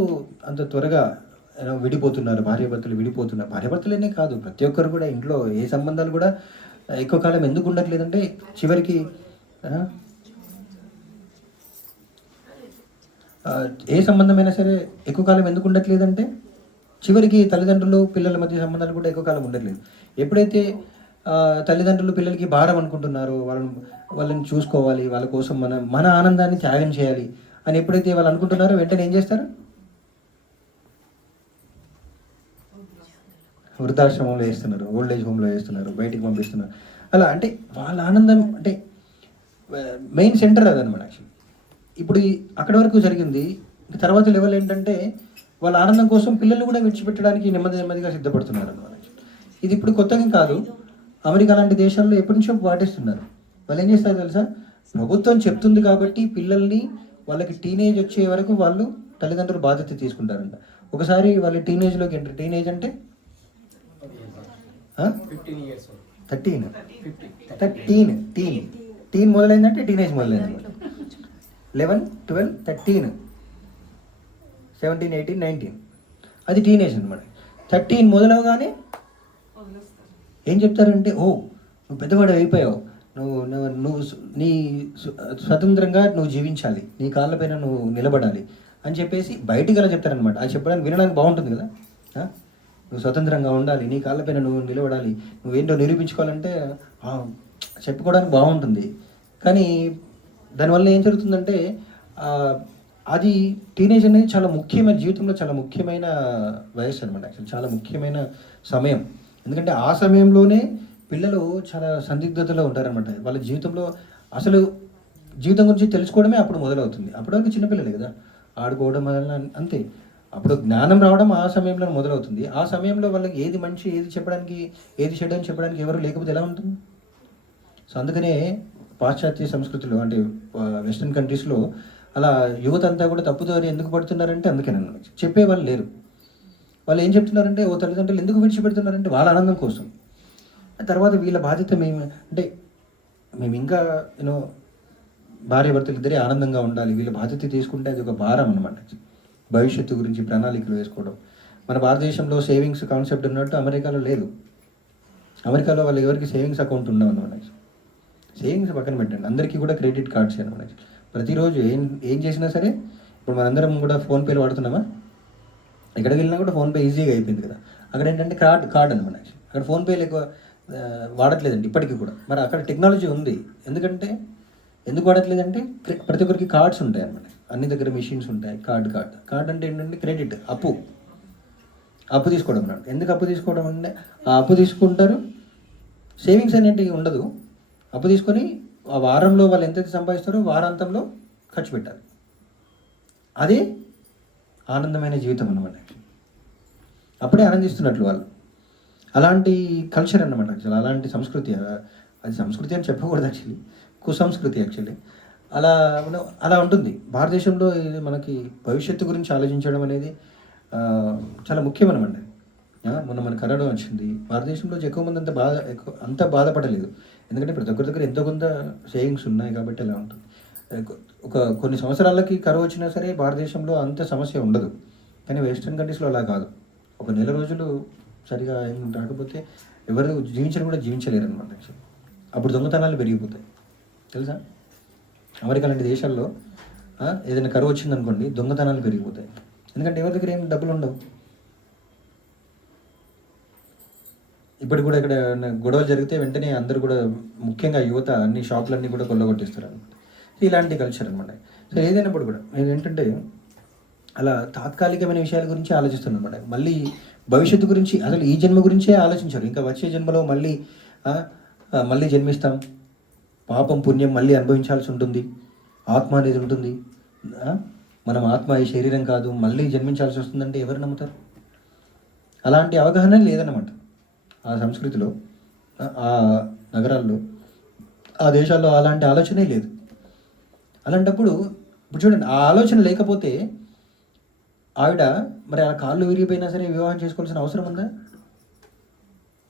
అంత త్వరగా విడిపోతున్నారు, భార్యాభర్తలనే కాదు, ప్రతి ఒక్కరు కూడా ఇంట్లో ఏ సంబంధాలు కూడా ఎక్కువ కాలం ఎందుకు ఉండట్లేదంటే, చివరికి ఏ సంబంధమైనా సరే ఎక్కువ కాలం ఎందుకు ఉండట్లేదంటే, చివరికి తల్లిదండ్రులు పిల్లల మధ్య సంబంధాలు కూడా ఎక్కువ కాలం ఉండట్లేదు. ఎప్పుడైతే తల్లిదండ్రులు పిల్లలకి భారం అనుకుంటున్నారో, వాళ్ళని చూసుకోవాలి, వాళ్ళ కోసం మన ఆనందాన్ని త్యాగం చేయాలి అని ఎప్పుడైతే వాళ్ళు అనుకుంటున్నారో, వెంటనే ఏం చేస్తారు? వృద్ధాశ్రమంలో వేస్తున్నారు, ఓల్డ్ ఏజ్ హోమ్లో వేస్తున్నారు, బయటికి పంపిస్తున్నారు. అలా అంటే వాళ్ళ ఆనందం అంటే మెయిన్ సెంటర్ అదనమాట. యాక్చువల్లీ ఇప్పుడు అక్కడి వరకు జరిగింది. తర్వాత లెవెల్ ఏంటంటే, వాళ్ళ ఆనందం కోసం పిల్లలు కూడా విడిచిపెట్టడానికి నెమ్మదిగా సిద్ధపడుతున్నారు అనమాట. ఇది ఇప్పుడు కొత్తగా కాదు, అమెరికా లాంటి దేశాల్లో ఎప్పటి నుంచో పాటిస్తున్నారు. వాళ్ళు ఏం చేస్తారు తెలుసా? ప్రభుత్వం చెప్తుంది కాబట్టి పిల్లల్ని వాళ్ళకి టీనేజ్ వచ్చే వరకు వాళ్ళు తల్లిదండ్రులు బాధ్యత తీసుకుంటారంట. ఒకసారి వాళ్ళు టీనేజ్లోకి ఎంటర్, టీనేజ్ అంటే 13 మొదలైందంటే టీనేజ్ మొదలైంది. 11, 12, 13, 17, 18, 19 అది టీనేజ్ అనమాట. 13 మొదలవగానే ఏం చెప్తారంటే, నువ్వు పెద్దవాడు అయిపోయావు, నువ్వు నీ స్వతంత్రంగా నువ్వు జీవించాలి, నీ కాళ్ళపైన నువ్వు నిలబడాలి అని చెప్పేసి బయటికి అలా చెప్తారనమాట. అది చెప్పడానికి వినడానికి బాగుంటుంది కదా, నువ్వు స్వతంత్రంగా ఉండాలి, నీ కాళ్ళపైన నువ్వు నిలబడాలి, నువ్వేంటో నిరూపించుకోవాలంటే చెప్పుకోవడానికి బాగుంటుంది. కానీ దానివల్ల ఏం జరుగుతుందంటే, అది టీనేజ్ అనేది చాలా ముఖ్యమైన, జీవితంలో చాలా ముఖ్యమైన వయసు అనమాట. యాక్చువల్లీ చాలా ముఖ్యమైన సమయం. ఎందుకంటే ఆ సమయంలోనే పిల్లలు చాలా సందిగ్ధతలో ఉంటారనమాట. వాళ్ళ జీవితంలో అసలు జీవితం గురించి తెలుసుకోవడమే అప్పుడు మొదలవుతుంది. అప్పటి వరకు చిన్నపిల్లలే కదా, ఆడుకోవడం వల్ల అంతే. అప్పుడు జ్ఞానం రావడం ఆ సమయంలో మొదలవుతుంది. ఆ సమయంలో వాళ్ళకి ఏది మంచి, ఏది చెప్పడానికి, ఏది చెడు అని చెప్పడానికి ఎవరు లేకపోతే ఎలా ఉంటుంది? సో అందుకనే పాశ్చాత్య సంస్కృతిలో, అంటే వెస్ట్రన్ కంట్రీస్లో అలా యువత అంతా కూడా తప్పుదారి ఎందుకు పడుతున్నారంటే అందుకేనమాట, చెప్పేవాళ్ళు లేరు. వాళ్ళు ఏం చెప్తున్నారంటే, తల్లిదండ్రులు ఎందుకు విడిచిపెడుతున్నారంటే వాళ్ళ ఆనందం కోసం. తర్వాత వీళ్ళ బాధ్యత మేము ఇంకా భార్యాభర్తలు ఇద్దరే ఆనందంగా ఉండాలి, వీళ్ళ బాధ్యత తీసుకుంటే అది ఒక భారం అనమాట. భవిష్యత్తు గురించి ప్రణాళికలు వేసుకోవడం. మన భారతదేశంలో సేవింగ్స్ కాన్సెప్ట్ ఉన్నట్టు అమెరికాలో లేదు. అమెరికాలో వాళ్ళు ఎవరికి సేవింగ్స్ అకౌంట్ ఉండవు అనమాట. సేవింగ్స్ పక్కన పెట్టండి, అందరికీ కూడా క్రెడిట్ కార్డ్స్ అనమాట. ప్రతిరోజు ఏం చేసినా సరే, ఇప్పుడు మనందరం కూడా ఫోన్పేలు వాడుతున్నామా? ఎక్కడికి వెళ్ళినా కూడా ఫోన్పే ఈజీగా అయిపోయింది కదా. అక్కడ ఏంటంటే కార్డ్ అనమాట. అక్కడ ఫోన్పేలు ఎక్కువ వాడట్లేదండి ఇప్పటికీ కూడా. మరి అక్కడ టెక్నాలజీ ఉంది, ఎందుకంటే ఎందుకు వాడట్లేదంటే ప్రతి ఒక్కరికి కార్డ్స్ ఉంటాయి అన్నమాట. అన్ని దగ్గర మెషిన్స్ ఉంటాయి. కార్డ్ అంటే ఏంటంటే క్రెడిట్, అప్పు తీసుకోవడం అన్నమాట. ఎందుకు అప్పు తీసుకోవడం అంటే ఆ అప్పు తీసుకుంటారు, సేవింగ్స్ అనేటివి ఉండదు. అప్పు తీసుకొని ఆ వారంలో వాళ్ళు ఎంతైతే సంపాదిస్తారో వారాంతంలో ఖర్చు పెట్టాలి. అదే ఆనందమైన జీవితం అన్నమాట. అప్పుడే ఆనందిస్తున్నట్లు వాళ్ళు. అలాంటి కల్చర్ అన్నమాట యాక్చువల్, అలాంటి సంస్కృతి. అది సంస్కృతి అని చెప్పకూడదు యాక్చువల్లీ, కుసంస్కృతి యాక్చువల్లీ. అలా అలా ఉంటుంది భారతదేశంలో. ఇది మనకి భవిష్యత్తు గురించి ఆలోచించడం అనేది చాలా ముఖ్యం అనమాట. మొన్న మన కరోనా వచ్చింది, భారతదేశంలో ఎక్కువ మంది అంత బాధపడలేదు. ఎందుకంటే ప్రతి ఒక్కరి దగ్గర ఎంతో కొంత సేవింగ్స్ ఉన్నాయి కాబట్టి అలా ఉంటుంది. కొన్ని సంవత్సరాలకి కరువు వచ్చినా సరే భారతదేశంలో అంత సమస్య ఉండదు. కానీ వెస్ట్రన్ కంట్రీస్లో అలా కాదు. ఒక నెల రోజులు సరిగా ఏం రాకపోతే ఎవరు జీవించడం కూడా జీవించలేరు అనమాట. అప్పుడు దొంగతనాలు పెరిగిపోతాయి తెలుసా. అమెరికా లాంటి దేశాల్లో ఏదైనా కరువు వచ్చిందనుకోండి, దొంగతనాలు పెరిగిపోతాయి. ఎందుకంటే ఎవరి దగ్గర ఏం డబ్బులు ఉండవు. ఇప్పుడు కూడా ఇక్కడ గొడవలు జరిగితే వెంటనే అందరూ కూడా, ముఖ్యంగా యువత, అన్ని షాపులన్నీ కూడా కొల్లగొట్టేస్తారు అనమాట. ఇలాంటి కల్చర్ అనమాట. సో ఏదైనప్పుడు కూడా ఏంటంటే అలా తాత్కాలికమైన విషయాల గురించి ఆలోచిస్తున్నాను అనమాట. మళ్ళీ భవిష్యత్తు గురించి, అసలు ఈ జన్మ గురించే ఆలోచించారు. ఇంకా వచ్చే జన్మలో మళ్ళీ జన్మిస్తాం, పాపం పుణ్యం మళ్ళీ అనుభవించాల్సి ఉంటుంది, ఆత్మ అనేది ఉంటుంది, మనం ఆత్మ ఈ శరీరం కాదు, మళ్ళీ జన్మించాల్సి వస్తుందంటే ఎవరు నమ్ముతారు? అలాంటి అవగాహన లేదన్నమాట ఆ సంస్కృతిలో, ఆ నగరాల్లో, ఆ దేశాల్లో అలాంటి ఆలోచనే లేదు. అలాంటప్పుడు ఇప్పుడు చూడండి, ఆ ఆలోచన లేకపోతే ఆవిడ మరి ఆ కాళ్ళు విరిగిపోయినా సరే వివాహం చేసుకోవాల్సిన అవసరం ఉందా?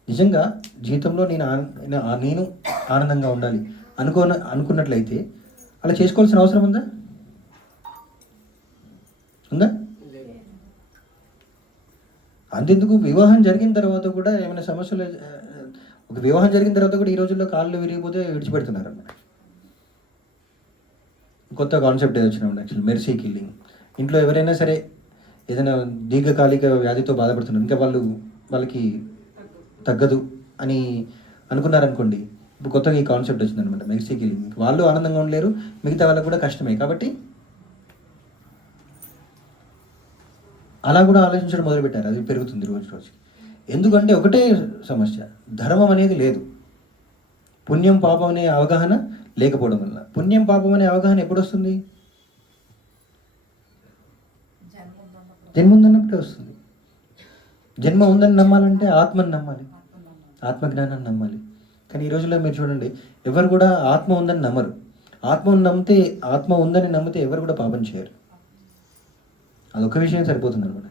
నిజంగా జీవితంలో నేను ఆనందంగా ఉండాలి అనుకున్నట్లయితే అలా చేసుకోవాల్సిన అవసరం ఉందా? అంతెందుకు, వివాహం జరిగిన తర్వాత కూడా ఏమైనా సమస్యలు, ఒక వివాహం జరిగిన తర్వాత కూడా ఈ రోజుల్లో కాళ్ళు విరిగిపోతే విడిచిపెడుతున్నారు అన్నమాట. కొత్త కాన్సెప్ట్ వచ్చినాం యాక్చువల్లీ, మెర్సీ కిల్లింగ్. ఇంట్లో ఎవరైనా సరే ఏదైనా దీర్ఘకాలిక వ్యాధితో బాధపడుతున్నారు, ఇంకా వాళ్ళకి తగ్గదు అని అనుకున్నారనుకోండి, ఇప్పుడు కొత్తగా ఈ కాన్సెప్ట్ వచ్చిందనమాట, మెర్సీ కిల్లింగ్. వాళ్ళు ఆనందంగా ఉండలేరు, మిగతా వాళ్ళకు కూడా కష్టమే. కాబట్టి అలా కూడా ఆలోచించడం మొదలుపెట్టారు. అది పెరుగుతుంది రోజు. ఎందుకంటే ఒకటే సమస్య, ధర్మం అనేది లేదు, పుణ్యం పాపం అనే అవగాహన లేకపోవడం వల్ల. పుణ్యం పాపం అనే అవగాహన ఎప్పుడు వస్తుంది? జన్మ ఉందన్నప్పుడే వస్తుంది. జన్మ ఉందని నమ్మాలంటే ఆత్మని నమ్మాలి, ఆత్మజ్ఞానాన్ని నమ్మాలి. కానీ ఈ రోజుల్లో మీరు చూడండి, ఎవరు కూడా ఆత్మ ఉందని నమ్మరు. ఆత్మ ఉందని నమ్మితే ఎవరు కూడా పాపం చేయరు. అదొక విషయం సరిపోతుంది అనమాట.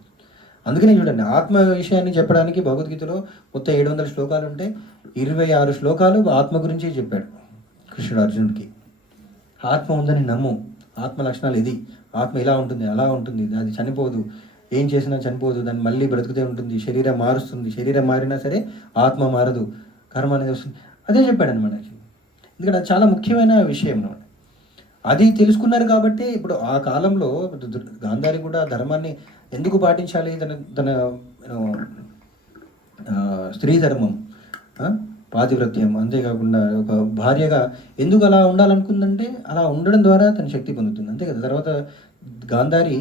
అందుకనే చూడండి, ఆత్మ విషయాన్ని చెప్పడానికి భగవద్గీతలో మొత్తం 700 శ్లోకాలు ఉంటే 26 శ్లోకాలు ఆత్మ గురించి చెప్పాడు కృష్ణుడు అర్జునుడికి. ఆత్మ ఉందని నమ్ము, ఆత్మ లక్షణాలు ఇది, ఆత్మ ఇలా ఉంటుంది, అలా ఉంటుంది, అది చనిపోదు, ఏం చేసినా చనిపోదు, దాన్ని మళ్ళీ బ్రతుకుతే ఉంటుంది, శరీరం మారుస్తుంది, శరీరం మారినా సరే ఆత్మ మారదు, కర్మ అనేది వస్తుంది, అదే చెప్పాడు అనమాట. ఎందుకంటే అది చాలా ముఖ్యమైన విషయం అనమాట. అది తెలుసుకున్నారు కాబట్టి ఇప్పుడు ఆ కాలంలో గాంధారి కూడా ధర్మాన్ని ఎందుకు పాటించాలి, తన స్త్రీ ధర్మం, పాతివ్రత్యం, అంతేకాకుండా ఒక భార్యగా ఎందుకు అలా ఉండాలనుకుందంటే అలా ఉండడం ద్వారా తన శక్తి పొందుతుంది, అంతే కదా. తర్వాత గాంధారి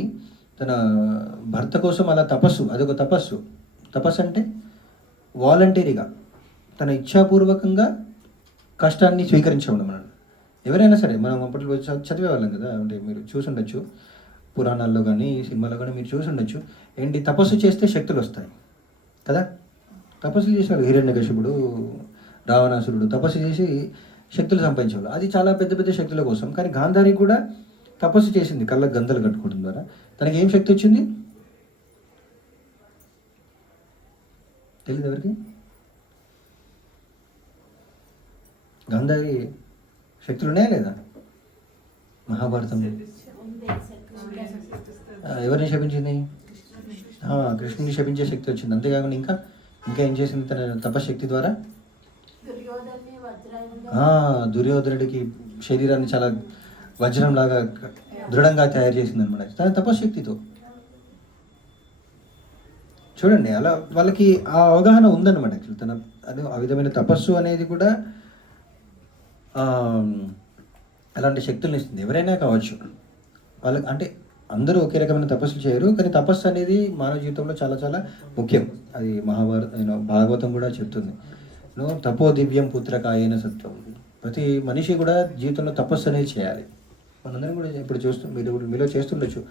తన భర్త కోసం అలా అదొక తపస్సు అంటే వాలంటరీగా, తన ఇచ్ఛాపూర్వకంగా కష్టాన్ని స్వీకరించడం. మనం ఎవరైనా సరే, మనం అప్పట్లో చదివేవాళ్ళం కదా, అంటే మీరు చూసుండొచ్చు పురాణాల్లో కానీ సినిమాల్లో కానీ మీరు చూసుండొచ్చు. ఏంటి, తపస్సు చేస్తే శక్తులు వస్తాయి కదా. తపస్సు చేసేవాళ్ళు హిరణ్యకశిపుడు, రావణాసురుడు తపస్సు చేసి శక్తులు సంపాదించేవాళ్ళు. అది చాలా పెద్ద పెద్ద శక్తుల కోసం. కానీ గాంధారి కూడా తపస్సు చేసింది, కళ్ళకు గంతలు కట్టుకోవడం ద్వారా. తనకి ఏం శక్తి వచ్చింది తెలియదు ఎవరికి? గాంధారి శక్తులు ఉన్నాయా లేదా? మహాభారతం ఎవరిని శపించింది? కృష్ణుని శపించే శక్తి వచ్చింది. అంతేకాకుండా ఇంకా ఏం చేసింది తన తపశక్తి ద్వారా? దుర్యోధనుడికి శరీరాన్ని చాలా వజ్రంలాగా దృఢంగా తయారు చేసింది అనమాట తన తపశక్తితో. చూడండి, అలా వాళ్ళకి ఆ అవగాహన ఉందన్నమాట. యాక్చువల్ ఆ విధమైన తపస్సు అనేది కూడా అలాంటి శక్తులను ఇస్తుంది. ఎవరైనా కావచ్చు. వాళ్ళకి అంటే అందరూ ఒకే రకమైన తపస్సు చేయరు, కానీ తపస్సు అనేది మానవ జీవితంలో చాలా చాలా ముఖ్యం. అది భాగవతం కూడా చెప్తుంది. తపో దివ్యం పుత్రకాయన సత్వం. ప్రతి మనిషి కూడా జీవితంలో తపస్సు అనేది చేయాలి. మనందరం కూడా ఇప్పుడు మీలో చేస్తుండొచ్చు.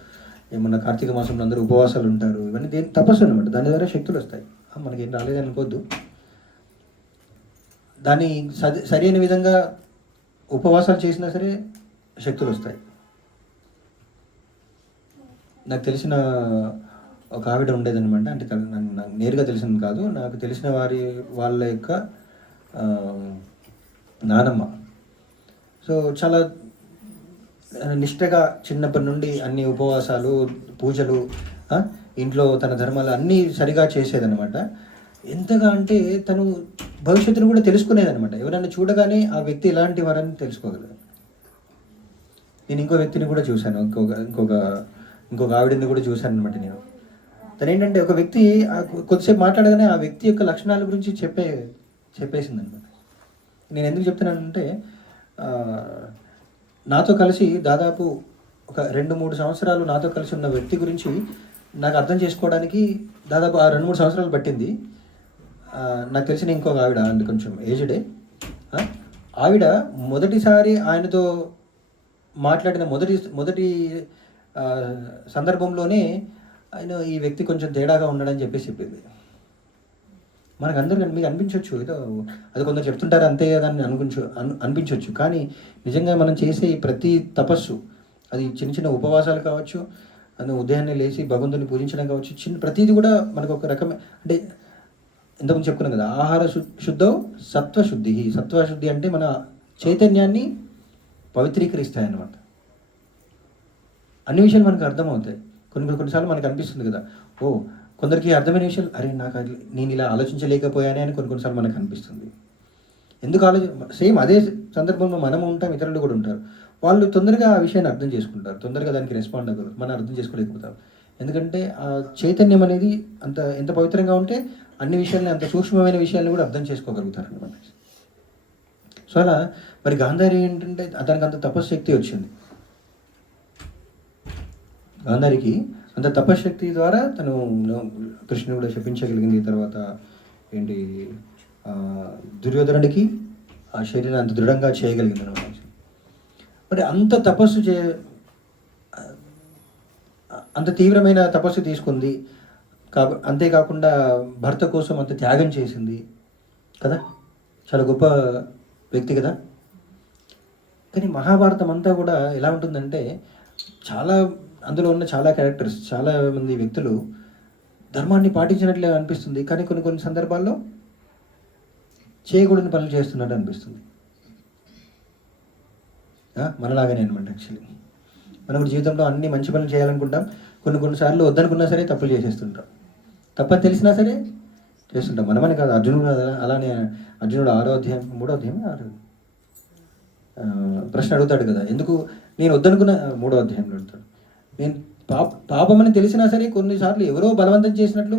ఏమన్నా కార్తీక మాసంలో అందరూ ఉపవాసాలు ఉంటారు. ఇవన్నీ తపస్సు అనమాట. దాని ద్వారా శక్తులు వస్తాయి. మనకేం రాలేదని అనుకోవద్దు. దాన్ని సరైన విధంగా ఉపవాసాలు చేసినా సరే శక్తులు వస్తాయి. నాకు తెలిసిన ఒక ఆవిడ ఉండేదన్నమాట. అంటే నాకు నేరుగా తెలిసింది కాదు, నాకు తెలిసిన వాళ్ళ యొక్క నానమ్మ. సో చాలా నిష్ఠగా చిన్నప్పటి నుండి అన్ని ఉపవాసాలు, పూజలు, ఇంట్లో తన ధర్మాలు అన్నీ సరిగా చేసేదనమాట. ఎంతగా అంటే తను భవిష్యత్తును కూడా తెలుసుకునేదనమాట. ఎవరైనా చూడగానే ఆ వ్యక్తి ఎలాంటి వారని తెలుసుకోగలరు. నేను ఇంకో వ్యక్తిని కూడా చూశాను, ఇంకొక ఆవిడని కూడా చూశాను అనమాట. నేను తను ఏంటంటే ఒక వ్యక్తి కొద్దిసేపు మాట్లాడగానే ఆ వ్యక్తి యొక్క లక్షణాల గురించి చెప్పేసింది అనమాట. నేను ఎందుకు చెప్తున్నానంటే నాతో కలిసి దాదాపు ఒక 2-3 సంవత్సరాలు నాతో కలిసి ఉన్న వ్యక్తి గురించి నాకు అర్థం చేసుకోవడానికి దాదాపు ఆ 2-3 సంవత్సరాలు పట్టింది. నాకు తెలిసిన ఇంకొక ఆవిడ, అంటే కొంచెం ఏజ్డే ఆవిడ, మొదటిసారి ఆయనతో మాట్లాడిన మొదటి సందర్భంలోనే ఆయన ఈ వ్యక్తి కొంచెం తేడాగా ఉన్నాడని చెప్పింది. మనకు మీకు అనిపించవచ్చు, ఏదో అది కొందరు చెప్తుంటారు అంతే కదా అని అనిపించవచ్చు. కానీ నిజంగా మనం చేసే ప్రతి తపస్సు, అది చిన్న చిన్న ఉపవాసాలు కావచ్చు, అది ఉదయాన్నే లేచి భగవంతుని పూజించడం కావచ్చు, ప్రతిదీ కూడా మనకు ఒక రకమే. అంటే ఇంతకుముందు చెప్పుకున్నాం కదా, ఆహార శుద్ధం సత్వశుద్ధి. సత్వశుద్ధి అంటే మన చైతన్యాన్ని పవిత్రీకరిస్తాయన్నమాట. అన్ని విషయాలు మనకు అర్థమవుతాయి. కొన్నిసార్లు మనకు అనిపిస్తుంది కదా, కొందరికి అర్థమైన విషయాలు, అరే నేను ఇలా ఆలోచించలేకపోయానే అని కొన్నిసార్లు మనకు అనిపిస్తుంది. ఎందుకు సేమ్ అదే సందర్భంలో మనము ఉంటాం, ఇతరులు కూడా ఉంటారు. వాళ్ళు తొందరగా ఆ విషయాన్ని అర్థం చేసుకుంటారు, తొందరగా దానికి రెస్పాండ్ అవ్వరు. మనం అర్థం చేసుకోలేకపోతాం. ఎందుకంటే ఆ చైతన్యం అనేది ఎంత పవిత్రంగా ఉంటే అన్ని విషయాల్ని, అంత సూక్ష్మమైన విషయాలను కూడా అర్థం చేసుకోగలుగుతారు అనమాట. సో అలా మరి గాంధారి ఏంటంటే అతనికి అంత తపశ్శక్తి వచ్చింది. గాంధారికి అంత తపశ్శక్తి ద్వారా తను కృష్ణుడు కూడా శపించగలిగింది. తర్వాత ఏంటి, దుర్యోధనుడికి ఆ శరీరం అంత దృఢంగా చేయగలిగింది అనమాట. మరి అంత తపస్సు అంత తీవ్రమైన తపస్సు తీసుకుంది. అంతేకాకుండా భర్త కోసం అంత త్యాగం చేసింది కదా, చాలా గొప్ప వ్యక్తి కదా. కానీ మహాభారతం అంతా కూడా ఎలా ఉంటుందంటే, అందులో ఉన్న చాలా క్యారెక్టర్స్, చాలా మంది వ్యక్తులు ధర్మాన్ని పాటించినట్లే అనిపిస్తుంది, కానీ కొన్ని సందర్భాల్లో చేయకూడని పనులు చేస్తున్నట్టు అనిపిస్తుంది. మనలాగానే అనమాట. యాక్చువల్లీ మనం జీవితంలో అన్ని మంచి పనులు చేయాలనుకుంటాం, కొన్నిసార్లు వద్దనుకున్నా సరే తప్పులు చేసేస్తుంటాం. తప్పని తెలిసినా సరే చేస్తుంటాం. మనమని కాదు, అర్జునుడు అలానే. అర్జునుడు 6వ అధ్యాయం 3వ అధ్యాయం ప్రశ్న అడుగుతాడు కదా, ఎందుకు నేను వద్దనుకున్న, 3వ అధ్యాయంలో అడుగుతాడు, నేను పాపమని తెలిసినా సరే కొన్నిసార్లు ఎవరో బలవంతం చేసినట్లు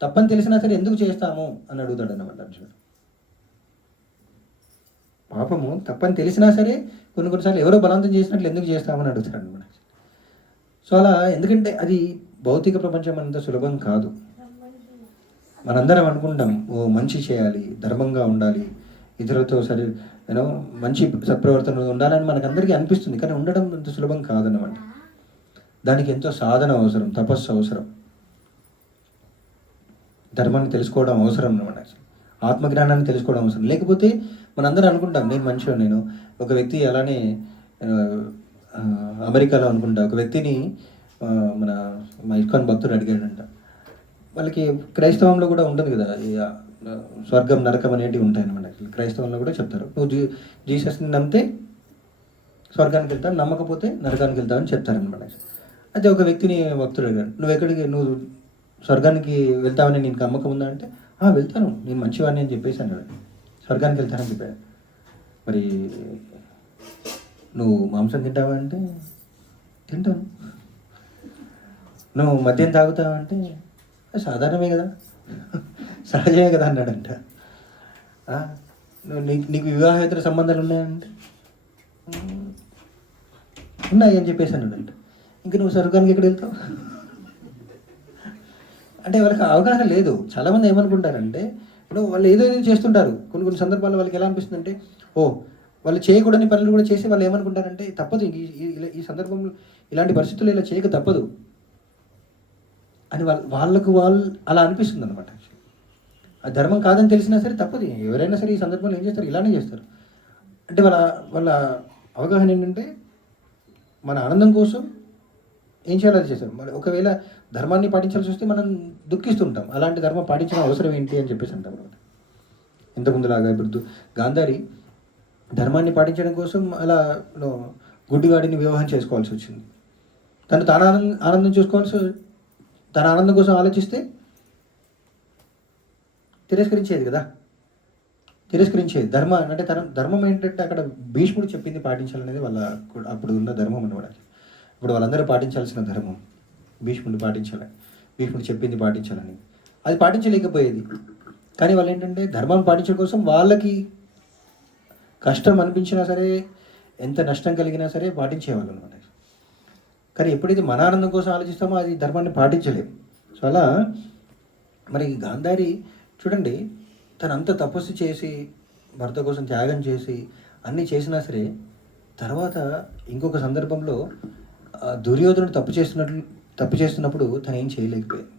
తప్పని తెలిసినా సరే ఎందుకు చేస్తాము అని అడుగుతాడు అన్నమాట అర్జునుడు. పాపము తప్పని తెలిసినా సరే కొన్నిసార్లు ఎవరో బలవంతం చేసినట్లు ఎందుకు చేస్తామని అడుగుతాడు అనమాట. సో అలా, ఎందుకంటే అది భౌతిక ప్రపంచం అంత సులభం కాదు. మనందరం అనుకుంటాం, మంచి చేయాలి, ధర్మంగా ఉండాలి, ఇతరులతో మంచి సత్ప్రవర్తన ఉండాలని మనకందరికీ అనిపిస్తుంది. కానీ ఉండడం అంత సులభం కాదన్నమాట. దానికి ఎంతో సాధన అవసరం, తపస్సు అవసరం, ధర్మాన్ని తెలుసుకోవడం అవసరం అన్నమాట. ఆత్మజ్ఞానాన్ని తెలుసుకోవడం అవసరం. లేకపోతే మనందరం అనుకుంటాం, నేను మంచిగా, నేను ఒక వ్యక్తి అలానే అమెరికాలో అనుకుంటా, ఒక వ్యక్తిని మా ఇస్కాన్ భక్తుడు అడిగాడంట. వాళ్ళకి క్రైస్తవంలో కూడా ఉంటుంది కదా, స్వర్గం నరకం అనేటివి ఉంటాయన్నమాట. క్రైస్తవంలో కూడా చెప్తారు, నువ్వు జీసస్ని నమ్మితే స్వర్గానికి వెళ్తావు, నమ్మకపోతే నరకానికి వెళ్తావు అని చెప్తారనమాట. అయితే ఒక వ్యక్తిని భక్తుడు అడిగాడు, నువ్వు స్వర్గానికి వెళ్తావని నీకు నమ్మకం ఉందా అంటే, వెళ్తాను, నేను మంచివాడిని అని చెప్పేసి అన్నాడు. స్వర్గానికి వెళ్తానని చెప్పాడు. మరి నువ్వు మాంసం తింటావా అంటే, తింటాను. నువ్వు మద్యం తాగుతావా అంటే, సాధారణమే కదా, సహజమే కదా అన్నాడంట. నీకు వివాహేతర సంబంధాలు ఉన్నాయంటే, ఉన్నాయి అని చెప్పేసాను అంటే ఇంక నువ్వు స్వర్గానికి ఎక్కడ వెళ్తావు అంటే వాళ్ళకి అవగాహన లేదు. చాలామంది ఏమనుకుంటారంటే ఇప్పుడు వాళ్ళు ఏదో ఏదో చేస్తుంటారు. కొన్ని కొన్ని సందర్భాల్లో వాళ్ళకి ఎలా అనిపిస్తుందంటే ఓ వాళ్ళు చేయకూడని పనులు కూడా చేసి వాళ్ళు ఏమనుకుంటారంటే తప్పదు ఈ సందర్భంలో ఇలాంటి పరిస్థితుల్లో ఇలా చేయక తప్పదు అని వాళ్ళకు వాళ్ళు అలా అనిపిస్తుంది అనమాట. ఆ ధర్మం కాదని తెలిసినా సరే తప్పదు. ఎవరైనా సరే ఈ సందర్భంలో ఏం చేస్తారు, ఇలానే చేస్తారు. అంటే వాళ్ళ అవగాహన ఏంటంటే మన ఆనందం కోసం ఏం చేయాలో అది చేస్తారు. మరి ఒకవేళ ధర్మాన్ని పాటించాల్సి వస్తే మనం దుఃఖిస్తుంటాం. అలాంటి ధర్మం పాటించడం అవసరం ఏంటి అని చెప్పేసి అంటాం అనమాట. ఇంతకుముందులాగా ఇప్పుడు గాంధారి ధర్మాన్ని పాటించడం కోసం అలా గుడ్డివాడిని వివాహం చేసుకోవాల్సి వచ్చింది. తను ఆనందం చూసుకోవాల్సి, తన ఆనందం కోసం ఆలోచిస్తే తిరస్కరించేది కదా, తిరస్కరించేది. అంటే ధర్మం ఏంటంటే అక్కడ భీష్ముడు చెప్పింది పాటించాలనేది వాళ్ళ అప్పుడు ఉన్న ధర్మం అన్నమాట. ఇప్పుడు వాళ్ళందరూ పాటించాల్సిన ధర్మం భీష్ముడు పాటించాలి, భీష్ముడు చెప్పింది పాటించాలని. అది పాటించలేకపోయేది. కానీ వాళ్ళు ఏంటంటే ధర్మం పాటించడం కోసం వాళ్ళకి కష్టం అనిపించినా సరే, ఎంత నష్టం కలిగినా సరే పాటించేవాళ్ళు అనమాట. కానీ ఎప్పుడైతే మన ఆనందం కోసం ఆలోచిస్తామో అది ధర్మాన్ని పాటించలేము. సో అలా మరి గాంధారి చూడండి, తనంత తపస్సు చేసి భర్త కోసం త్యాగం చేసి అన్నీ చేసినా సరే తర్వాత ఇంకొక సందర్భంలో దుర్యోధనుడు తప్పు చేస్తున్నప్పుడు తను ఏం చేయలేకపోయింది.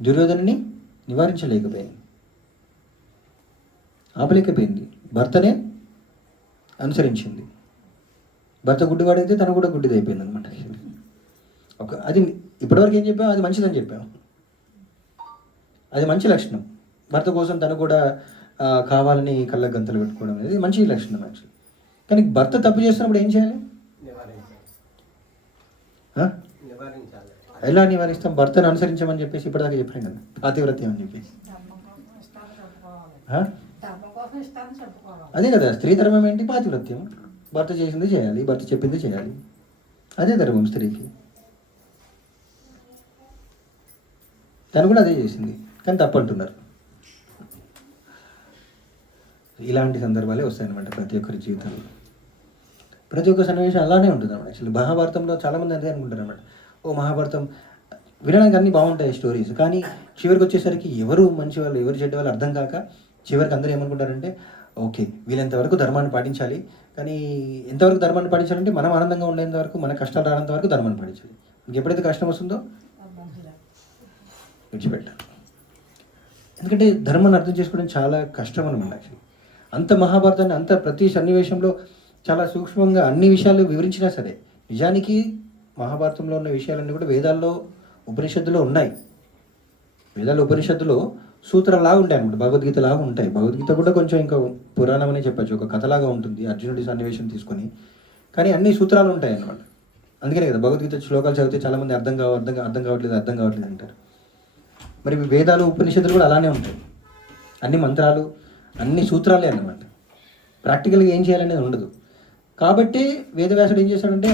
దుర్యోధనుని నివారించలేకపోయింది, ఆపలేకపోయింది. భర్తనే అనుసరించింది. భర్త గుడ్డివాడైతే తను కూడా గుడ్డిది అయిపోయింది అనమాట. అది ఇప్పటివరకు ఏం చెప్పాము, అది మంచిదని చెప్పాము, అది మంచి లక్షణం. భర్త కోసం తను కూడా కావాలని కళ్ళ గంతలు పెట్టుకోవడం అనేది మంచి లక్షణం యాక్చువల్లీ. కానీ భర్త తప్పు చేస్తున్నప్పుడు ఏం చేయాలి, ఎలా నివారిస్తాం? భర్తను అనుసరించమని చెప్పేసి ఇప్పటిదాకా చెప్పాను కదా, పాతివ్రత్యం అని చెప్పేసి. అదే కదా స్త్రీ ధర్మం ఏంటి, పాతివ్రత్యం. భర్త చేసింది చేయాలి, భర్త చెప్పింది చేయాలి, అదే ధర్మం స్త్రీకి. తను కూడా అదే చేసింది, కానీ తప్పంటున్నారు. ఇలాంటి సందర్భాలే వస్తాయన్నమాట ప్రతి ఒక్కరి జీవితంలో. ప్రతి ఒక్క సన్నివేశం అలానే ఉంటుంది అన్నమాట. యాక్చువల్లీ మహాభారతంలో చాలామంది అదే అనుకుంటారు అనమాట. ఓ మహాభారతం వినడానికి అన్నీ బాగుంటాయి స్టోరీస్, కానీ చివరికి వచ్చేసరికి ఎవరు మంచి వాళ్ళు ఎవరు చెడ్డ వాళ్ళు అర్థం కాక చివరికి అందరూ ఏమనుకుంటారంటే ఓకే వీళ్ళంత వరకు ధర్మాన్ని పాటించాలి, కానీ ఎంతవరకు ధర్మాన్ని పాటించాలంటే మనం ఆనందంగా ఉండేంత వరకు, మన కష్టాలు రానంత వరకు ధర్మాన్ని పాటించాలి. ఎప్పుడైతే కష్టం వస్తుందో విడిచిపెట్టాలి. ఎందుకంటే ధర్మాన్ని అర్థం చేసుకోవడం చాలా కష్టం అనమాట. యాక్చువల్లీ అంత మహాభారతాన్ని అంత ప్రతి సన్నివేశంలో చాలా సూక్ష్మంగా అన్ని విషయాలు వివరించినా సరే నిజానికి మహాభారతంలో ఉన్న విషయాలన్నీ కూడా వేదాల్లో ఉపనిషత్తులో ఉన్నాయి. వేదాల్లో ఉపనిషత్తులో సూత్రాలాగా ఉంటాయి అన్నమాట, భగవద్గీతలాగా ఉంటాయి. భగవద్గీత కూడా కొంచెం ఇంకా పురాణం అనే చెప్పచ్చు, ఒక కథలాగా ఉంటుంది అర్జునుడి సన్నివేశం తీసుకొని, కానీ అన్ని సూత్రాలు ఉంటాయి అన్నమాట. అందుకనే కదా భగవద్గీత శ్లోకాలు చదివితే చాలామంది అర్థం కావట్లేదు అంటారు. మరి వేదాలు ఉపనిషత్తులు కూడా అలానే ఉంటాయి. అన్ని మంత్రాలు అన్ని సూత్రాలే అన్నమాట. ప్రాక్టికల్గా ఏం చేయాలనేది ఉండదు. కాబట్టి వేదవ్యాసుడు ఏం చేశాడంటే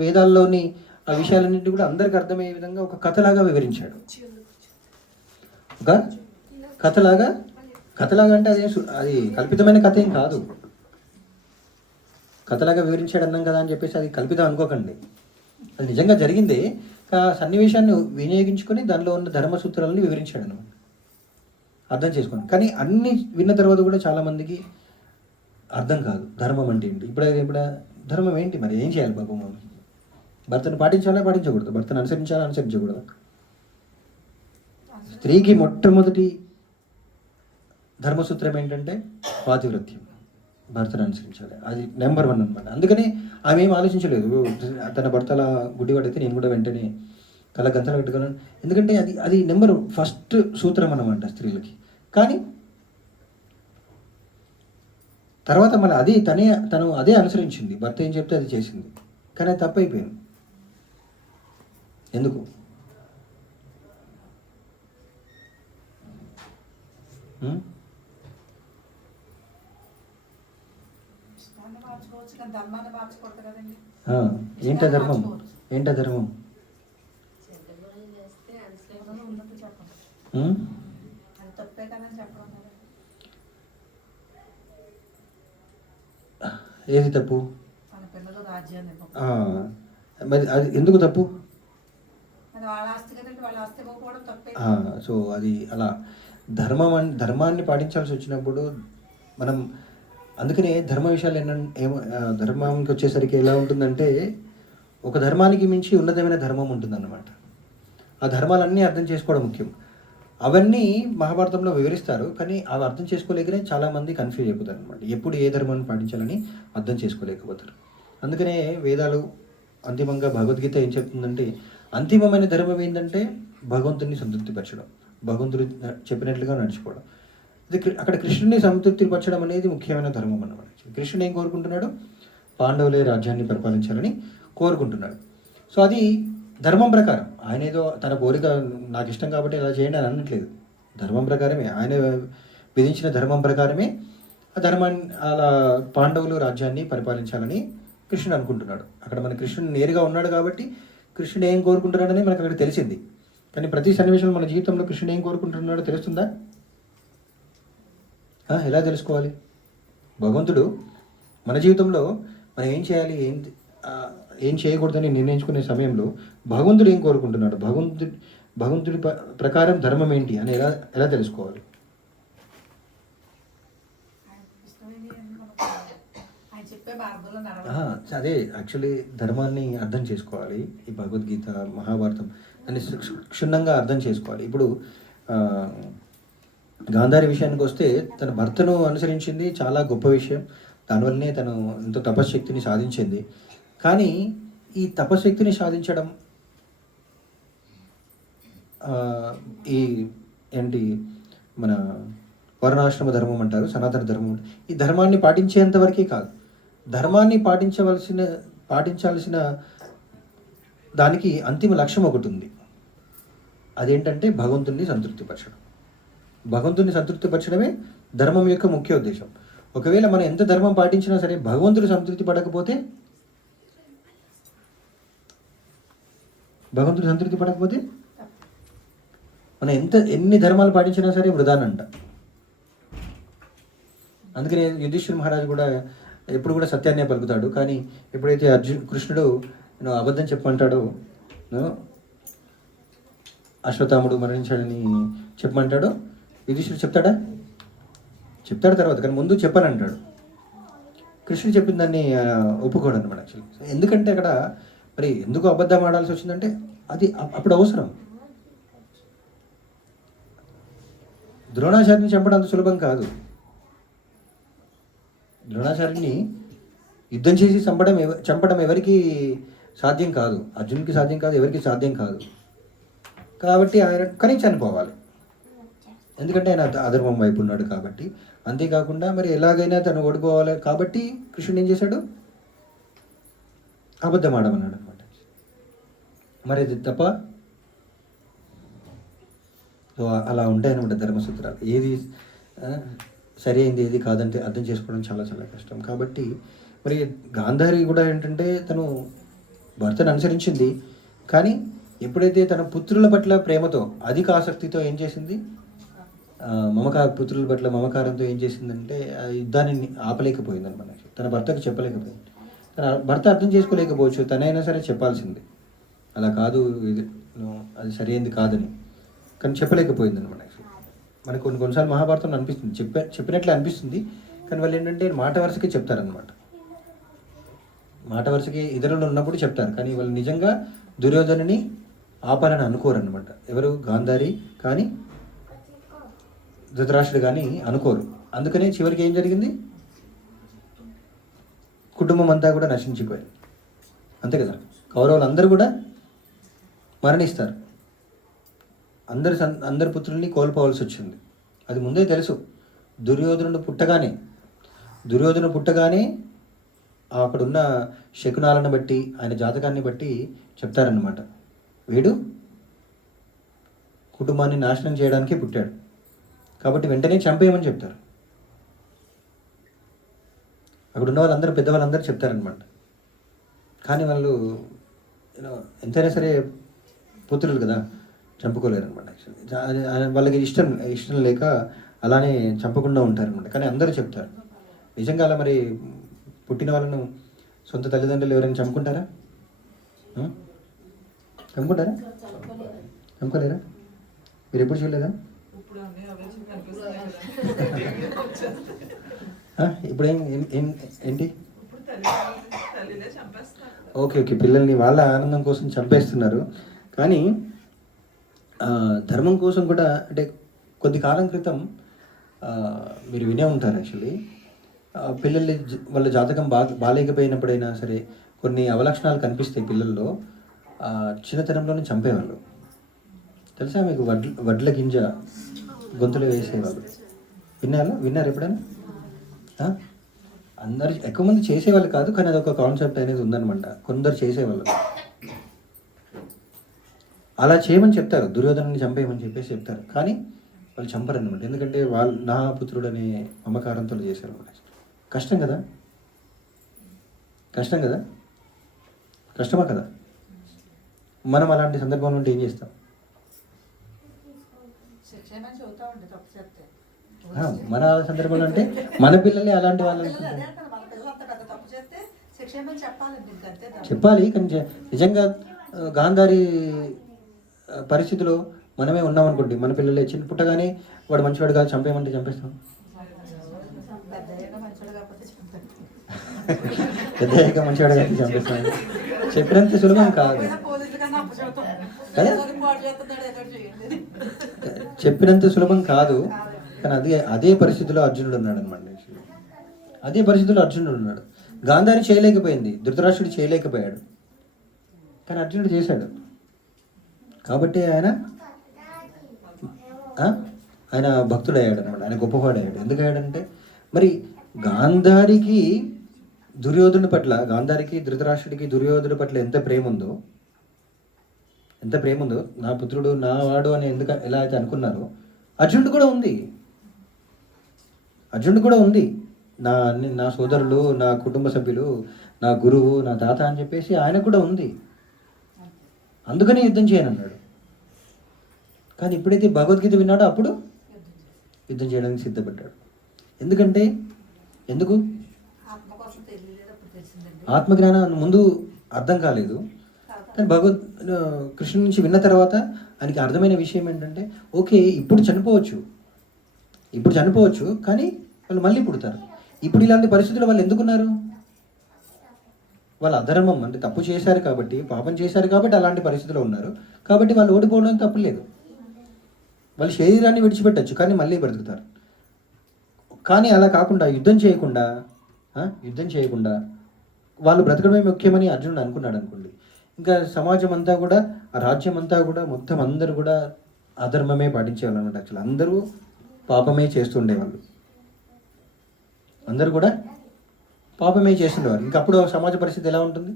వేదాల్లోని ఆ విషయాలన్నింటినీ కూడా అందరికి అర్థమయ్యే విధంగా ఒక కథలాగా వివరించాడు. ఒక కథలాగా అంటే అది కల్పితమైన కథ ఏం కాదు. కథలాగా వివరించాడు అన్నాం కదా అని చెప్పేసి అది కల్పితం అనుకోకండి, అది నిజంగా జరిగిందే. ఆ సన్నివేశాన్ని వినియోగించుకొని దానిలో ఉన్న ధర్మసూత్రాలని వివరించాడు అన్నమాట, అర్థం చేసుకోండి. కానీ అన్ని విన్న తర్వాత కూడా చాలామందికి అర్థం కాదు ధర్మం అంటే ఏంటి. ఇప్పుడు ధర్మం ఏంటి, మరి ఏం చేయాలి పాపం? భర్తను పాటించాలా పాటించకూడదు, భర్తను అనుసరించాలా అనుసరించకూడదు. స్త్రీకి మొట్టమొదటి ధర్మసూత్రం ఏంటంటే పాతివ్రత్యం, భర్తను అనుసరించాలి. అది నెంబర్ 1 అనమాట. అందుకని ఆమె ఏం ఆలోచించలేదు, తన భర్త అలా గుడ్డివాడైతే నేను కూడా వెంటనే కళ్ళ గంతలు పెట్టుకోను. ఎందుకంటే అది ఫస్ట్ సూత్రం అన్నమాట స్త్రీలకి. కానీ తర్వాత మళ్ళీ తను అదే అనుసరించింది, భర్త ఏం చెప్తే అది చేసింది. కానీ అది తప్పైపోయింది. ఎందుకు? ఏంట ధర్మం? ఏది తప్పు? మన పిల్లలు రాజ్యాన్ని ఇవ్వకపోవడం. మరి అది ఎందుకు తప్పు? అది వాళ్ళ ఆస్తి కదండి, వాళ్ళ ఆస్తి ఇవ్వకపోవడం తప్పే. సో అది అలా ధర్మాన్ని పాటించాల్సి వచ్చినప్పుడు మనం అందుకనే ధర్మ విషయాలు ధర్మానికి వచ్చేసరికి ఎలా ఉంటుందంటే ఒక ధర్మానికి మించి ఉన్నతమైన ధర్మం ఉంటుందన్నమాట. ఆ ధర్మాలన్నీ అర్థం చేసుకోవడం ముఖ్యం. అవన్నీ మహాభారతంలో వివరిస్తారు, కానీ అవి అర్థం చేసుకోలేకనే చాలామంది కన్ఫ్యూజ్ అయిపోతారు అనమాట. ఎప్పుడు ఏ ధర్మాన్ని పాటించాలని అర్థం చేసుకోలేకపోతారు. అందుకనే వేదాలు అంతిమంగా భగవద్గీత ఏం చెప్తుందంటే అంతిమమైన ధర్మం ఏంటంటే భగవంతుడిని సంతృప్తిపరచడం, భగవంతుడు చెప్పినట్లుగా నడుచుకోవడం. ఇది అక్కడ కృష్ణుని సంతృప్తిపరచడం అనేది ముఖ్యమైన ధర్మం అన్నమాట. కృష్ణుడు ఏం కోరుకుంటున్నాడు? పాండవులే రాజ్యాన్ని పరిపాలించాలని కోరుకుంటున్నాడు. సో అది ధర్మం ప్రకారం. ఆయన ఏదో తన కోరిక నాకు ఇష్టం కాబట్టి ఇలా చేయండి అని అనట్లేదు. ధర్మం ప్రకారమే, ఆయన విధించిన ధర్మం ప్రకారమే ఆ ధర్మాన్ని అలా పాండవులు రాజ్యాన్ని పరిపాలించాలని కృష్ణుడు అనుకుంటున్నాడు. అక్కడ మన కృష్ణుడు నేరుగా ఉన్నాడు కాబట్టి కృష్ణుడు ఏం కోరుకుంటున్నాడని మనకు అక్కడ తెలిసింది. కానీ ప్రతి సన్నివేశంలో మన జీవితంలో కృష్ణుడు ఏం కోరుకుంటున్నాడో తెలుస్తుందా? ఎలా తెలుసుకోవాలి? భగవంతుడు మన జీవితంలో మనం ఏం చేయాలి, ఏం చేయకూడదని నిర్ణయించుకునే సమయంలో భగవంతుడు ఏం కోరుకుంటున్నాడు, భగవంతుడి ప్రకారం ధర్మం ఏంటి అని ఎలా తెలుసుకోవాలి? ఆయన చెప్పే మార్గంలో నడవాలి. అదే యాక్చువల్లీ ధర్మాన్ని అర్థం చేసుకోవాలి. ఈ భగవద్గీత, మహాభారతం అని క్షుణ్ణంగా అర్థం చేసుకోవాలి. ఇప్పుడు గాంధారి విషయానికి వస్తే తన భర్తను అనుసరించింది చాలా గొప్ప విషయం. దానివల్లనే తను ఎంతో తపశ్శక్తిని సాధించింది. కానీ ఈ తపశక్తిని సాధించడం ఈ ఏంటి మన వర్ణాశ్రమ ధర్మం అంటారు, సనాతన ధర్మం. ఈ ధర్మాన్ని పాటించేంతవరకే కాదు, ధర్మాన్ని పాటించాల్సిన దానికి అంతిమ లక్ష్యం ఒకటి ఉంది. అదేంటంటే భగవంతుని సంతృప్తిపరచడం. భగవంతుని సంతృప్తిపరచడమే ధర్మం యొక్క ముఖ్య ఉద్దేశం. ఒకవేళ మనం ఎంత ధర్మం పాటించినా సరే భగవంతుడు సంతృప్తి పడకపోతే మనం ఎన్ని ధర్మాలు పాటించినా సరే వృధానంట. అందుకనే యుధిష్ఠిర మహారాజు కూడా ఎప్పుడు కూడా సత్యాన్నే పలుకుతాడు. కానీ ఎప్పుడైతే కృష్ణుడు అబద్ధం చెప్పమంటాడో, అశ్వత్థాముడు మరణించాడని చెప్పమంటాడో యుధిష్ఠిరుడు చెప్తాడు తర్వాత, కానీ ముందు చెప్పనంటాడు. కృష్ణుడు చెప్పిన దాన్ని ఒప్పుకోడు అనమాట యాక్చువల్లీ. ఎందుకంటే అక్కడ మరి ఎందుకు అబద్ధం ఆడాల్సి వచ్చిందంటే అది అప్పుడు అవసరం. ద్రోణాచార్యుని చంపడం అంత సులభం కాదు. ద్రోణాచార్యుని యుద్ధం చేసి చంపడం ఎవరికి సాధ్యం కాదు. అర్జునుడికి సాధ్యం కాదు, ఎవరికి సాధ్యం కాదు. కాబట్టి ఆయన కానీ చనిపోవాలి, ఎందుకంటే ఆయన అధర్మం వైపు ఉన్నాడు కాబట్టి. అంతేకాకుండా మరి ఎలాగైనా తను ఓడిపోవాలి కాబట్టి కృష్ణుడు ఏం చేశాడు? అబద్ధం ఆడమన్నాడు అనమాట. మరి అది తప్ప? సో అలా ఉంటాయన్నమాట ధర్మసూత్రాలు. ఏది సరి అయింది ఏది కాదంటే అర్థం చేసుకోవడం చాలా చాలా కష్టం. కాబట్టి మరి గాంధారి కూడా ఏంటంటే తను భర్తను అనుసరించింది, కానీ ఎప్పుడైతే తన పుత్రుల పట్ల ప్రేమతో అధిక ఆసక్తితో ఏం చేసింది, పుత్రుల పట్ల మమకారంతో ఏం చేసిందంటే ఆ యుద్ధాన్ని ఆపలేకపోయింది అనమాట. తన భర్తకు చెప్పలేకపోయింది. తన భర్త అర్థం చేసుకోలేకపోవచ్చు, తనైనా సరే చెప్పాల్సింది, అలా కాదు అది సరైనది కాదని, కానీ చెప్పలేకపోయింది అనమాట. మనకు కొన్నిసార్లు మహాభారతంలో అనిపిస్తుంది, చెప్పినట్లే అనిపిస్తుంది, కానీ వాళ్ళు ఏంటంటే మాట వరుసకి చెప్తారనమాట. మాట వరుసకి ఇతరులు ఉన్నప్పుడు చెప్తారు, కానీ వాళ్ళు నిజంగా దుర్యోధనుని ఆపాలని అనుకోరు అనమాట. ఎవరు? గాంధారి కానీ ధృతరాష్ట్రుడు కానీ అనుకోరు. అందుకనే చివరికి ఏం జరిగింది? కుటుంబం అంతా కూడా నశించిపోయింది, అంతే కదా. కౌరవులు అందరూ కూడా మరణిస్తారు, అందరి పుత్రుల్ని కోల్పోవాల్సి వచ్చింది. అది ముందే తెలుసు. దుర్యోధనుడు పుట్టగానే అక్కడున్న శకునాలను బట్టి ఆయన జాతకాన్ని బట్టి చెప్తారన్నమాట, వీడు కుటుంబాన్ని నాశనం చేయడానికే పుట్టాడు కాబట్టి వెంటనే చంపేయమని చెప్తారు. అక్కడ ఉన్న వాళ్ళందరూ పెద్దవాళ్ళందరూ చెప్తారనమాట. కానీ వాళ్ళు ఎంతైనా సరే పుత్రులు కదా, చంపుకోలేరు అనమాట. వాళ్ళకి ఇష్టం లేక అలానే చంపకుండా ఉంటారనమాట. కానీ అందరూ చెప్తారు. నిజంగా అలా మరి పుట్టిన వాళ్ళను సొంత తల్లిదండ్రులు ఎవరైనా చంపుకుంటారా? చంపుకుంటారా? చంపుకోలేరా? మీరు ఎప్పుడు చూడలేదా? ఇప్పుడు ఏంటి? ఓకే, పిల్లల్ని వాళ్ళ ఆనందం కోసం చంపేస్తున్నారు. కానీ ధర్మం కోసం కూడా, అంటే కొద్ది కాలం క్రితం మీరు వినే ఉంటారు యాక్చువల్లీ, పిల్లలు వాళ్ళ జాతకం బాగాలేకపోయినప్పుడైనా సరే కొన్ని అవలక్షణాలు కనిపిస్తాయి పిల్లల్లో, చిన్నతనంలోనే చంపేవాళ్ళు. తెలుసా మీకు? వడ్ల గింజ గొంతులో వేసేవాళ్ళు. విన్నారు ఎప్పుడైనా? అందరు ఎక్కువ మంది చేసేవాళ్ళు కాదు, కానీ అదొక కాన్సెప్ట్ అనేది ఉందన్నమాట. కొందరు చేసేవాళ్ళు అలా చేయమని చెప్తారు, దుర్యోధనని చంపేయమని చెప్పేసి చెప్తారు, కానీ వాళ్ళు చంపరు అనమాట. ఎందుకంటే వాళ్ళు నా పుత్రుడు అనే మమకారంతో చేశారు. కష్టం కదా? కష్టమా కదా? మనం అలాంటి సందర్భంలో ఉంటే ఏం చేస్తాం? మన సందర్భంలో అంటే మన పిల్లల్ని అలాంటి వాళ్ళని చెప్పాలి. కానీ నిజంగా గాంధారి పరిస్థితిలో మనమే ఉన్నామనుకోండి, మన పిల్లలే చిన్న పుట్టగానే వాడు మంచివాడు కాదు చంపేయమంటే చంపేస్తాం. పెద్దయ్యాక మంచివాడు కాదు చంపేస్తాం. చెప్పినంత సులభం కాదు, చెప్పినంత సులభం కాదు. కానీ అదే పరిస్థితిలో అర్జునుడు ఉన్నాడు అనమాట. అదే పరిస్థితిలో అర్జునుడు ఉన్నాడు. గాంధారి చేయలేకపోయింది, ధృతరాష్ట్రుడు చేయలేకపోయాడు, కానీ అర్జునుడు చేశాడు. కాబట్టి ఆయన భక్తుడయ్యాడు అనమాట. ఆయన గొప్పవాడయ్యాడు. ఎందుకు అయ్యాడంటే, మరి గాంధారికి దుర్యోధనుడి పట్ల, గాంధారికి ధృతరాష్ట్రుడికి దుర్యోధనుడి పట్ల ఎంత ప్రేమ ఉందో, నా పుత్రుడు నా వాడు అని ఎలా అయితే అనుకున్నారో, అర్జునుడు కూడా ఉంది. నా సోదరులు, నా కుటుంబ సభ్యులు, నా గురువు, నా తాత అని చెప్పేసి ఆయన కూడా ఉంది. అందుకని యుద్ధం చేయనన్నాడు. కానీ ఎప్పుడైతే భగవద్గీత విన్నాడో అప్పుడు యుద్ధం చేయడానికి సిద్ధపడ్డాడు. ఎందుకు? ఆత్మజ్ఞానం ముందు అర్థం కాలేదు, కానీ కృష్ణుడి నుంచి విన్న తర్వాత ఆయనకి అర్థమైన విషయం ఏంటంటే, ఓకే ఇప్పుడు చనిపోవచ్చు కానీ వాళ్ళు మళ్ళీ పుడతారు. ఇప్పుడు ఇలాంటి పరిస్థితుల్లో వాళ్ళు ఎందుకున్నారు? వాళ్ళు అధర్మం అంటే తప్పు చేశారు కాబట్టి, పాపం చేశారు కాబట్టి అలాంటి పరిస్థితిలో ఉన్నారు. కాబట్టి వాళ్ళు ఓడిపోవడం తప్పు లేదు. వాళ్ళు శరీరాన్ని విడిచిపెట్టచ్చు కానీ మళ్ళీ బ్రతుకుతారు. కానీ అలా కాకుండా యుద్ధం చేయకుండా వాళ్ళు బ్రతకడమే ముఖ్యమని అర్జునుడు అనుకున్నాడు అనుకోండి, ఇంకా సమాజం అంతా కూడా, ఆ రాజ్యం అంతా కూడా, మొత్తం అందరూ కూడా అధర్మమే పాటించేవాళ్ళు అన్నమాట. యాక్చువల్ అందరూ పాపమే చేస్తుండేవాళ్ళు. ఇంకా అప్పుడు సమాజ పరిస్థితి ఎలా ఉంటుంది?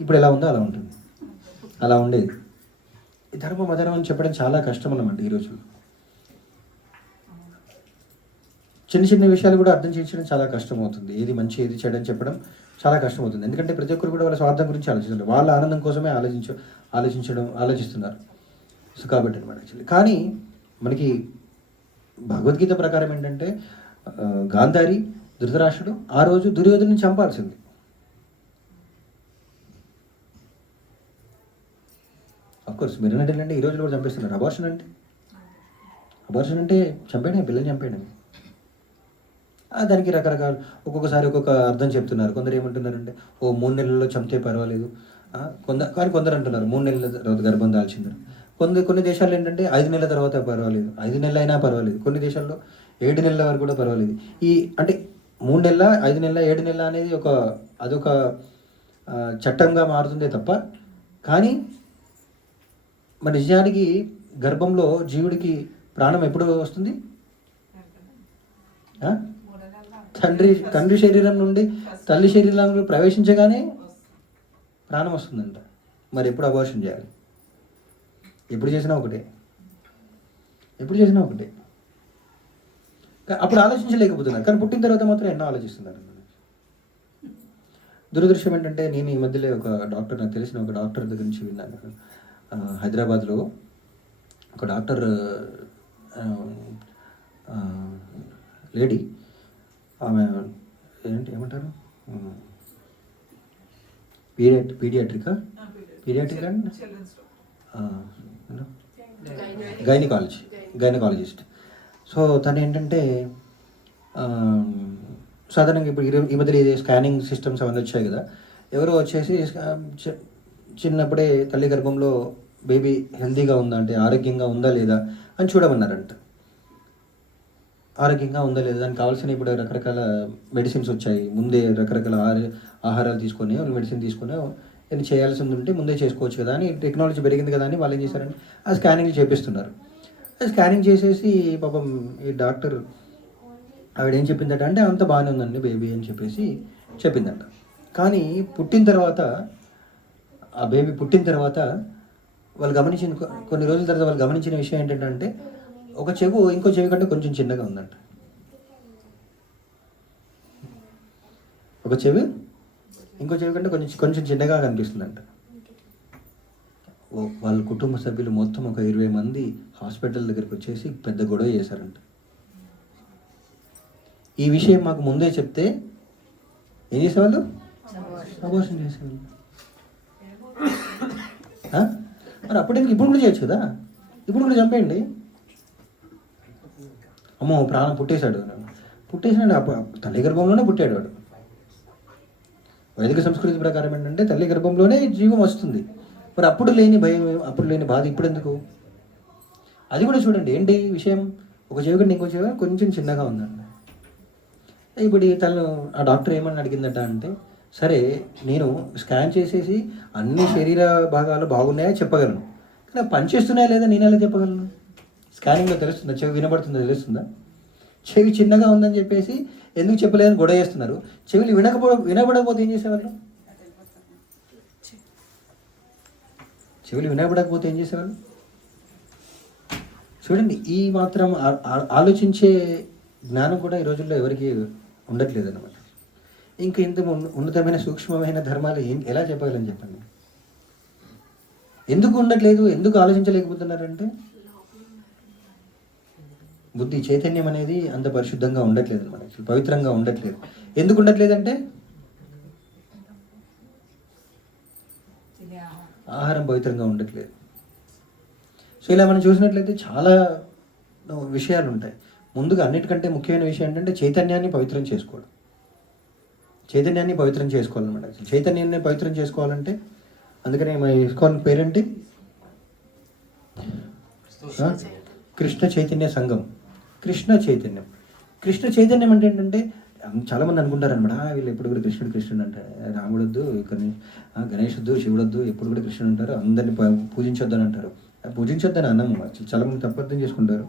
ఇప్పుడు ఎలా ఉందో అలా ఉంటుంది. అలా ఉండేది. ఈ ధర్మం అధర్మం అని చెప్పడం చాలా కష్టం అన్నమాట ఈ రోజుల్లో. చిన్న విషయాలు కూడా అర్థం చేయించడం చాలా కష్టం అవుతుంది. ఏది మంచి ఏది చెడు అని చెప్పడం చాలా కష్టం అవుతుంది. ఎందుకంటే ప్రతి ఒక్కరు కూడా వాళ్ళ స్వార్థం గురించి ఆలోచిస్తున్నారు, వాళ్ళ ఆనందం కోసమే ఆలోచిస్తున్నారు. సో కాబట్టి అనమాట యాక్చువల్లీ. కానీ మనకి భగవద్గీత ప్రకారం ఏంటంటే, గాంధారి, ధృతరాష్ట్రుడు ఆ రోజు దుర్యోధనుని చంపాల్సింది. అఫ్కోర్స్ మీరు ఏంటంటే ఈ రోజులు కూడా చంపేస్తున్నారు. అబార్షన్ అంటే చంపేయడం, పిల్లల్ని చంపేయడం. దానికి రకరకాల ఒక్కొక్కసారి ఒక్కొక్క అర్థం చెప్తున్నారు. కొందరు ఏమంటున్నారంటే, 3 నెలల్లో చంపితే పర్వాలేదు. కొందరు అంటున్నారు 3 నెలల తర్వాత గర్భం దాల్చిందని. కొన్ని దేశాల్లో ఏంటంటే 5 నెలల తర్వాత పర్వాలేదు, 5 నెలలు అయినా పర్వాలేదు. కొన్ని దేశాల్లో 7 నెలల వరకు కూడా పర్వాలేదు. అంటే 3 నెలల, 5 నెలల, 7 నెలల అనేది అదొక చట్టంగా మారుతుందే తప్ప, కానీ మరి నిజానికి గర్భంలో జీవుడికి ప్రాణం ఎప్పుడు వస్తుంది? తండ్రి శరీరం నుండి తల్లి శరీరంలో ప్రవేశించగానే ప్రాణం వస్తుందంట. మరి ఎప్పుడు అబార్షన్ చేయాలి? ఎప్పుడు చేసినా ఒకటే. అప్పుడు ఆలోచించలేకపోతున్నారు, కానీ పుట్టిన తర్వాత మాత్రం ఎన్నో ఆలోచిస్తున్నారు. దురదృష్టం ఏంటంటే, నేను ఈ మధ్యలో నాకు తెలిసిన ఒక డాక్టర్ దగ్గర నుంచి విన్నాను. హైదరాబాద్లో ఒక డాక్టర్ లేడీ, ఆమె ఏమంటారు, పీడియాట్రికా పీడియాట్రిక్ అండ్ గైనకాలజిస్ట్. సో తను ఏంటంటే సాధారణంగా ఇప్పుడు ఈ మధ్యలో ఇది స్కానింగ్ సిస్టమ్స్ అవన్నీ వచ్చాయి కదా, ఎవరో వచ్చేసి చిన్నప్పుడే తల్లి గర్భంలో బేబీ హెల్తీగా ఉందా అంటే ఆరోగ్యంగా ఉందా లేదా అని చూడమన్నారంట. ఆరోగ్యంగా ఉందా లేదా దానికి కావాల్సిన ఇప్పుడు రకరకాల మెడిసిన్స్ వచ్చాయి. ముందే రకరకాల ఆహారాలు తీసుకొని మెడిసిన్ తీసుకొని ఏమైనా చేయాల్సి ఉంటే ముందే చేసుకోవచ్చు కదా అని, టెక్నాలజీ పెరిగింది కదా అని వాళ్ళు ఏం చేశారంటే ఆ స్కానింగ్ చేపిస్తున్నారు. స్కానింగ్ చేసేసి పాపం ఈ డాక్టర్ ఆవిడ ఏం చెప్పిందట అంటే అంత బాగానే ఉందండి బేబీ అని చెప్పేసి చెప్పిందంట. కానీ పుట్టిన తర్వాత ఆ బేబీ పుట్టిన తర్వాత వాళ్ళు గమనించిన కొన్ని రోజుల తర్వాత వాళ్ళు గమనించిన విషయం ఏంటంటే ఒక చెవు ఇంకో చెవి కంటే కొంచెం చిన్నగా ఉందంట. ఒక చెవి ఇంకో చెవి కంటే కొంచెం చిన్నగా కనిపిస్తుందంట. వాళ్ళ కుటుంబ సభ్యులు మొత్తం ఒక 20 మంది హాస్పిటల్ దగ్గరికి వచ్చేసి పెద్ద గొడవ చేశారంట. ఈ విషయం మాకు ముందే చెప్తే ఏం చేసేవాళ్ళు? అబోర్షన్ చేసేవాళ్ళు. మరి అప్పుడే ఇప్పుడు కూడా చేయొచ్చు కదా, ఇప్పుడు కూడా చంపేయండి. అమ్మో ప్రాణం పుట్టేశాడు తల్లి గర్భంలోనే పుట్టాడు వాడు. వైదిక సంస్కృతి ప్రకారం ఏంటంటే తల్లి గర్భంలోనే జీవం వస్తుంది. మరి అప్పుడు లేని భయం, అప్పుడు లేని బాధ ఇప్పుడు ఎందుకు? అది కూడా చూడండి ఏంటి విషయం, ఒక చెవి కంటే ఇంకో చెవి కొంచెం చిన్నగా ఉందండి. ఇప్పుడు తను ఆ డాక్టర్ ఏమని అడిగిందట అంటే, సరే నేను స్కాన్ చేసేసి అన్ని శరీర భాగాలు బాగున్నాయా చెప్పగలను, కానీ పనిచేస్తున్నాయా లేదా నేను ఎలా చెప్పగలను? స్కానింగ్లో తెలుస్తుందా? చెవి వినబడుతుందా తెలుస్తుందా? చెవి చిన్నగా ఉందని చెప్పేసి ఎందుకు చెప్పలేదని గొడవ చేస్తున్నారు. చెవులు వినబడకపోతే ఏం చేసేవాళ్ళు? చెవులు వినబడకపోతే ఏం చేసేవాళ్ళు? చూడండి, ఈ మాత్రం ఆలోచించే జ్ఞానం కూడా ఈ రోజుల్లో ఎవరికి ఉండట్లేదు అన్నమాట. ఇంకా ఇంత ఉన్నతమైన సూక్ష్మమైన ధర్మాలు ఎలా చెప్పగలని చెప్పండి. ఎందుకు ఉండట్లేదు, ఎందుకు ఆలోచించలేకపోతున్నారంటే బుద్ధి చైతన్యం అనేది అంత పరిశుద్ధంగా ఉండట్లేదు అనమాట, పవిత్రంగా ఉండట్లేదు. ఎందుకు ఉండట్లేదంటే ఆహారం పవిత్రంగా ఉండట్లేదు. సో ఇలా మనం చూసినట్లయితే చాలా విషయాలు ఉంటాయి. ముందుగా అన్నిటికంటే ముఖ్యమైన విషయం ఏంటంటే చైతన్యాన్ని పవిత్రం చేసుకోవడం. చైతన్యాన్ని పవిత్రం చేసుకోవాలన్నమాట. చైతన్యాన్ని పవిత్రం చేసుకోవాలంటే అందుకనే మా ఇస్కాన్ పేరేంటి? కృష్ణ చైతన్య సంఘం. కృష్ణ చైతన్యం. కృష్ణ చైతన్యం అంటే ఏంటంటే చాలామంది అనుకుంటారనమాట, వీళ్ళు ఎప్పుడు కూడా కృష్ణుడు అంటారు, రాముడొద్దు, గణేష్ వద్దు, శివుడొద్దు, ఎప్పుడు కూడా కృష్ణుడు అంటారు, అందరిని పూజించొద్దు అని అంటారు. పూజించొద్దని అన్నాము. చాలామంది తప్పర్థం చేసుకుంటారు.